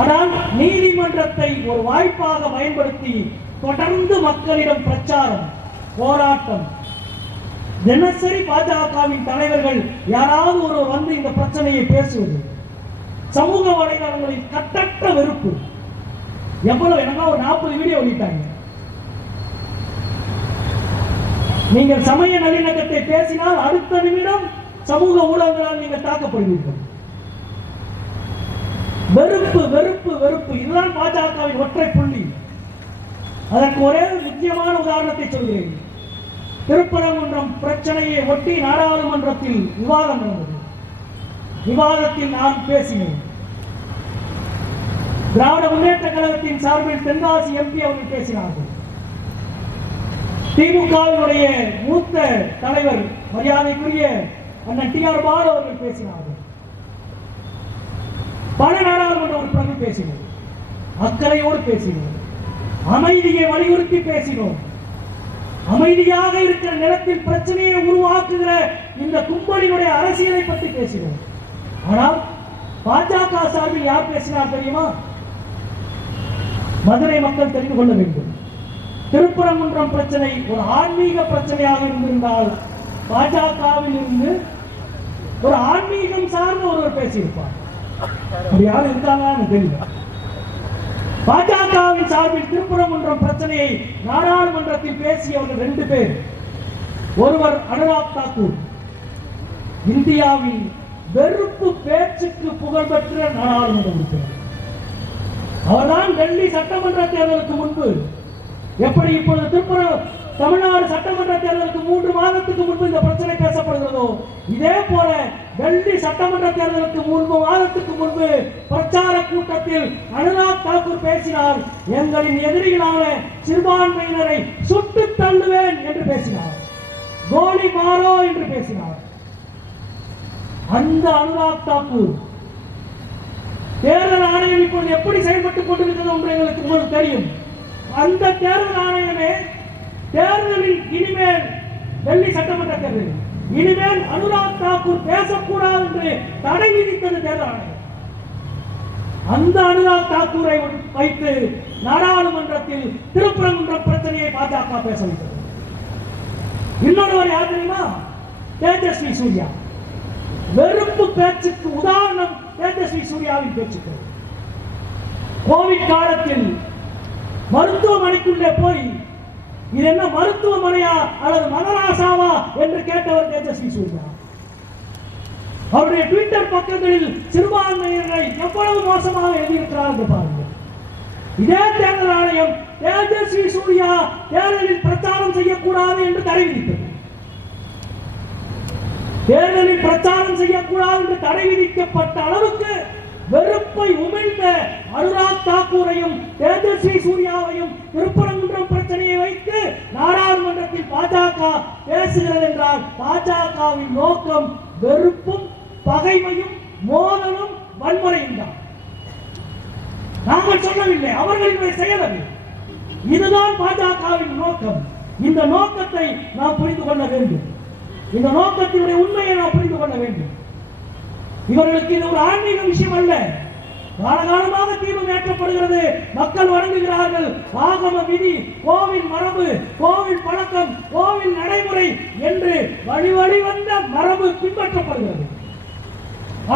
ஆனால் நீதிமன்றத்தை ஒரு வாய்ப்பாக பயன்படுத்தி தொடர்ந்து மக்களிடம் பிரச்சாரம், போராட்டம். தினசரி பாஜகவின் தலைவர்கள் யாராவது ஒருவர் வந்து இந்த பிரச்சனையை பேசுவது, சமூக வலைதளங்களில் கட்டற்ற வெறுப்பு. எவ்வளவு எனக்கு ஒரு 40 வீடியோ வெளியிட்டாங்க. நீங்கள் சமய நல்லிணக்கத்தை பேசினால் அடுத்த நிமிடம் சமூக ஊடகங்களால் நீங்கள் தாக்கப்படுவீர்கள். வெறுப்பு வெறுப்பு வெறுப்பு, இதுதான் பாஜகவின் ஒற்றை புள்ளி. அதற்கு ஒரே முக்கியமான உதாரணத்தை சொல்கிறேன். திருப்பரங்குன்றம் பிரச்சனையை ஒட்டி நாடாளுமன்றத்தில் விவாதம் நடந்தது. விவாதத்தில் நான் பேசினேன். திராவிட முன்னேற்ற கழகத்தின் சார்பில் தென்காசி MP அவர்கள் பேசினார்கள். திமுகவினுடைய மூத்த தலைவர் மரியாதைக்குரிய அண்ணன் TR பாலு அவர்கள் பேசினார்கள். பல நாடாளுமன்ற உறுப்பினர்கள் பேசினோம். அக்கறையோடு பேசினோம். அமைதியை வலியுறுத்தி பேசினோம். அமைதியாக இருக்கிற நிலத்தில் பிரச்சனையை உருவாக்குகிற இந்த கும்பலினுடைய அரசியலை பற்றி பேசினோம். ஆனால் பாஜக சார்பில் யார் பேசினார் தெரியுமா? மதுரை மக்கள் தெரிந்து கொள்ள வேண்டும். திருப்பரங்குன்றம் பிரச்சனை ஒரு ஆன்மீக பிரச்சனையாக இருந்திருந்தால் பாஜகவில் இருந்து ஒரு ஆன்மீகம் சார்ந்த ஒருவர் பேசியிருப்பார். அப்படி யாரும் இருக்காங்கன்னு தெரியல. பாஜகவின் சார்பில் திருப்பரங்குன்றம் பிரச்சனையை நாடாளுமன்றத்தில் பேசியவர்கள் 2 பேர். ஒருவர் அனுராக் தாக்கூர், இந்தியாவில் வெறுப்பு பேச்சுக்கு புகழ்பெற்ற நாடாளுமன்ற உறுப்பினர். அவர்தான் டெல்லி சட்டமன்ற தேர்தலுக்கு முன்பு, எப்படி இப்பொழுது தமிழ்நாடு சட்டமன்ற தேர்தலுக்கு 3 மாதத்துக்கு முன்பு இந்த பிரச்சனை பேசப்படுகிறதோ, இதே போல டெல்லி சட்டமன்ற தேர்தலுக்கு 3 மாதத்துக்கு முன்பு பிரச்சார கூட்டத்தில் அனுராக் தாக்கூர் பேசினார். எங்களின் எதிரிகளான சிறுபான்மையினரை சுட்டு தள்ளுவேன் என்று பேசினார். கோலி மாரோ என்று பேசினார். அந்த அனுராக் தாக்கூர் தேர்தல் ஆணையம் இப்பொழுது எப்படி செயல்பட்டுக் கொண்டிருக்கிறது என்று உங்களுக்கு தெரியும். அந்த தேர்தல் ஆணையமே தேர்தலில் இனிமேல் டெல்லி சட்டமன்ற தேர்தலில் இனிமேல் அனுராக் தாக்கூர் பேசக்கூடாது என்று தடை விதித்தது தேர்தல் ஆணையம். அந்த அனுராக் தாக்கூரை வைத்து நாடாளுமன்றத்தில் திருப்பரங்குன்றம் பிரச்சனையை பாஜக பேச வைத்தது. இன்னொருவர் யார் தெரியுமா? தேஜஸ்வி சூர்யா. வெறுப்பு பேச்சுக்கு உதாரணம் தேஜஸ்வி சூர்யாவின் பேச்சுக்கள். கோவிட் காலத்தில் மருத்துவமனைக்குள்ளே போய் இது என்ன மருத்துவமனையா அல்லது மதராசாவா என்று கேட்டவர் தேஜஸ்வி சூர்யா. அவருடைய ட்விட்டர் பக்கங்களில் சிறுபான்மையினரை எவ்வளவு மோசமாக எழுதியிருக்கிறார் என்று பாருங்கள். இதே தேர்தல் ஆணையம் தேஜஸ்வி சூர்யா தேர்தலில் பிரச்சாரம் செய்யக்கூடாது என்று தடை விதித்தது. தேர்தலில் பிரச்சாரம் செய்யக்கூடாது என்று தடை விதிக்கப்பட்ட அளவுக்கு வெறுப்பை உமிழ்ந்த அனுராக் தாக்கூரையும் தேஜஸ்வி சூர்யாவையும் திருப்பரங்குன்றம் பிரச்சனையை வைத்து நாடாளுமன்றத்தில் பாஜக பேசுகிறது என்றால் பாஜகவின் நோக்கம் வெறுப்பும் பகைமையும் மோதலும் வன்முறையும் தான். நாங்கள் சொல்லவில்லை, அவர்களின் செயல் அது. இதுதான் பாஜகவின் நோக்கம். இந்த நோக்கத்தை நாம் புரிந்து கொள்ள வேண்டும். இந்த நோக்கத்தினுடைய உண்மையை நாம் புரிந்து கொள்ள வேண்டும். இவர்களுக்கு இது ஒரு ஆன்மீக விஷயம் அல்ல. காலகாலமாக தீபம் ஏற்றப்படுகிறது, மக்கள் வணங்குகிறார்கள். ஆகம விதி, கோவில் மரபு, கோவில் பழக்கம், கோவில் நடைமுறை என்று வழி வழி வந்த மரபு பின்பற்றப்படுகிறது.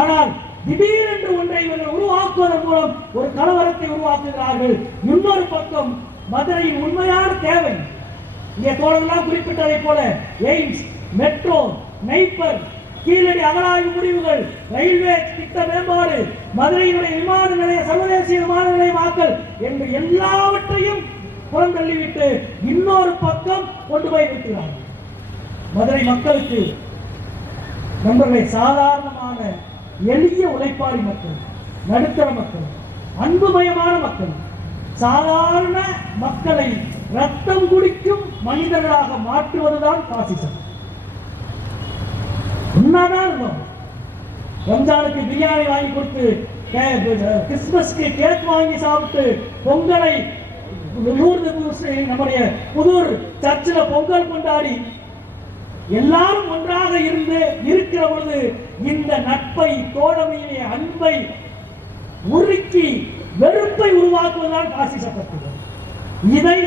ஆனால் திடீரென்று ஒன்றை இவர்கள் உருவாக்குவதன் மூலம் ஒரு கலவரத்தை உருவாக்குகிறார்கள். இன்னொரு பக்கம் மதுரையின் உண்மையான தேவை, இங்கே தோழர்களால் குறிப்பிட்டதை போல எய்ம்ஸ், மெட்ரோ, நைப்பர், கீழடி அகழாய்வு முடிவுகள், ரயில்வே திட்ட மேம்பாடு, மதுரையினுடைய விமான நிலைய சர்வதேச விமான நிலையமாக்கல் என்று எல்லாவற்றையும் புறந்தள்ளிவிட்டு இன்னொரு பக்கம் கொண்டு போய் நிறுத்துகிறார்கள். மதுரை மக்களுக்கு நண்பர்களை சாதாரணமான எளிய உழைப்பாளி மக்கள், நடுத்தர மக்கள், அன்புமயமான மக்கள், சாதாரண மக்களை ரத்தம் குடிக்கும் மனிதர்களாக மாற்றுவதுதான் பாசிசம். உண்மைதான் இருந்தோம். ரம்ஜானுக்கு பிரியாணி வாங்கி கொடுத்து, கிறிஸ்துமஸ்க்கு கேக் வாங்கி சாப்பிட்டு, பொங்கலை நம்முடைய புதூர் சர்ச்சில் பொங்கல் கொண்டாடி எல்லாரும் ஒன்றாக இருந்து இருக்கிற பொழுது இந்த நட்பை, தோழமையிலே அன்பை உருக்கி வெறுப்பை உருவாக்குவதால் பாசிசப்பட்டது. இதை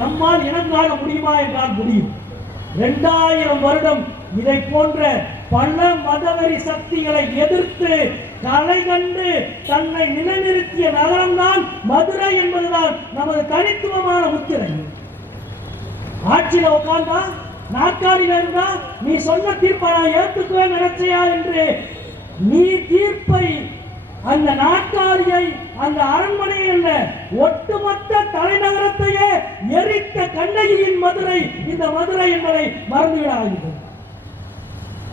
நம்மால் இனம் காண முடியுமா என்றால் முடியும். 2000 வருடம் இதை போன்ற பல மதவெறி சக்திகளை எதிர்த்து களை கண்டு தன்னை நிலைநிறுத்திய நகரம்தான் மதுரை என்பதுதான் நமது தனித்துவமான முத்திரை. ஆட்சியில உட்கார்ந்தா, நாற்காலியில இருந்தா, நீ சொன்ன தீர்ப்பை நான் ஏற்றுக்குவேன் நினைச்சையா என்று நீ தீர்ப்பை, அந்த நாற்காலியை, அந்த அரண்மனை என்ற ஒட்டுமொத்த தலைநகரத்தையே எரித்த கண்ணகியின் மதுரை இந்த மதுரை என்பதை மறந்துவிடாதீர்கள்.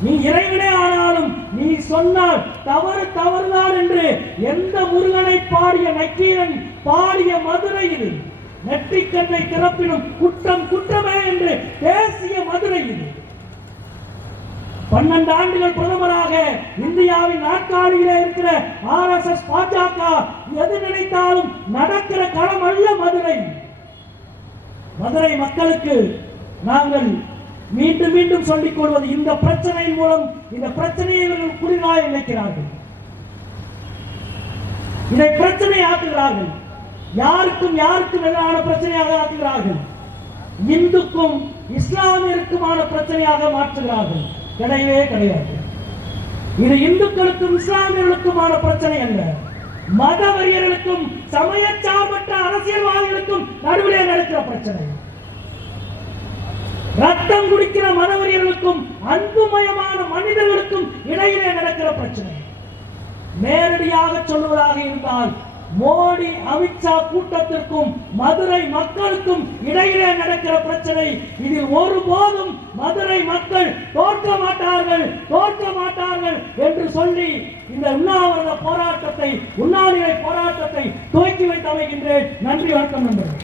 நீ இறைவனே ஆனாலும் நீ சொன்னால் தவறு தவறுதான் என்று எந்த முருகனை பாடிய நக்கீரன் பாடிய மதுரை இது. நெற்றிக்கண்ணை திறப்பினும் குற்றம் குற்றமே என்று பேசிய மதுரை இது. 12 ஆண்டுகள் பிரதமராக இந்தியாவின் நாற்காலியிலே இருக்கிற RSS பாஜக எது நினைத்தாலும் நடக்கிற களம் அல்ல மதுரை. மதுரை மக்களுக்கு நாங்கள் மீண்டும் மீண்டும் சொல்லிக் கொள்வது, இந்த பிரச்சனையின் மூலம் இந்த பிரச்சனையை இவர்கள் குறிநாய நினைக்கிறார்கள், இதை பிரச்சனை ஆக்குகிறார்கள், யாருக்கும் யாருக்கும் எதிரான பிரச்சனையாக ஆக்குகிறார்கள். இந்துக்கும் இஸ்லாமியருக்குமான பிரச்சனையாக மாற்றுகிறார்கள். கிடையவே கிடையாது. இது இந்துக்களுக்கும் இஸ்லாமியர்களுக்குமான பிரச்சனை அல்ல, மதவெறியர்களுக்கும் சமயச்சார்பற்ற அரசியல்வாதிகளுக்கும் நடுவிலே நடக்கிற பிரச்சனை. ரத்தம் குடிக்கிற மதவெறியர்களுக்கும் அன்புமயமான மனிதர்களுக்கும் இடையிலே நடக்கிற பிரச்சனை. நேரடியாக சொல்வதாக இருந்தால் மோடி அமித்ஷா கூட்டத்திற்கும் மதுரை மக்களுக்கும் இடையிலே நடக்கிற பிரச்சனை. இதில் ஒருபோதும் மதுரை மக்கள் தோற்க மாட்டார்கள் என்று சொல்லி இந்த உண்ணாநிலை போராட்டத்தை துவக்கி வைத்து அமைகின்றேன். நன்றி, வணக்கம் நண்பர்கள்.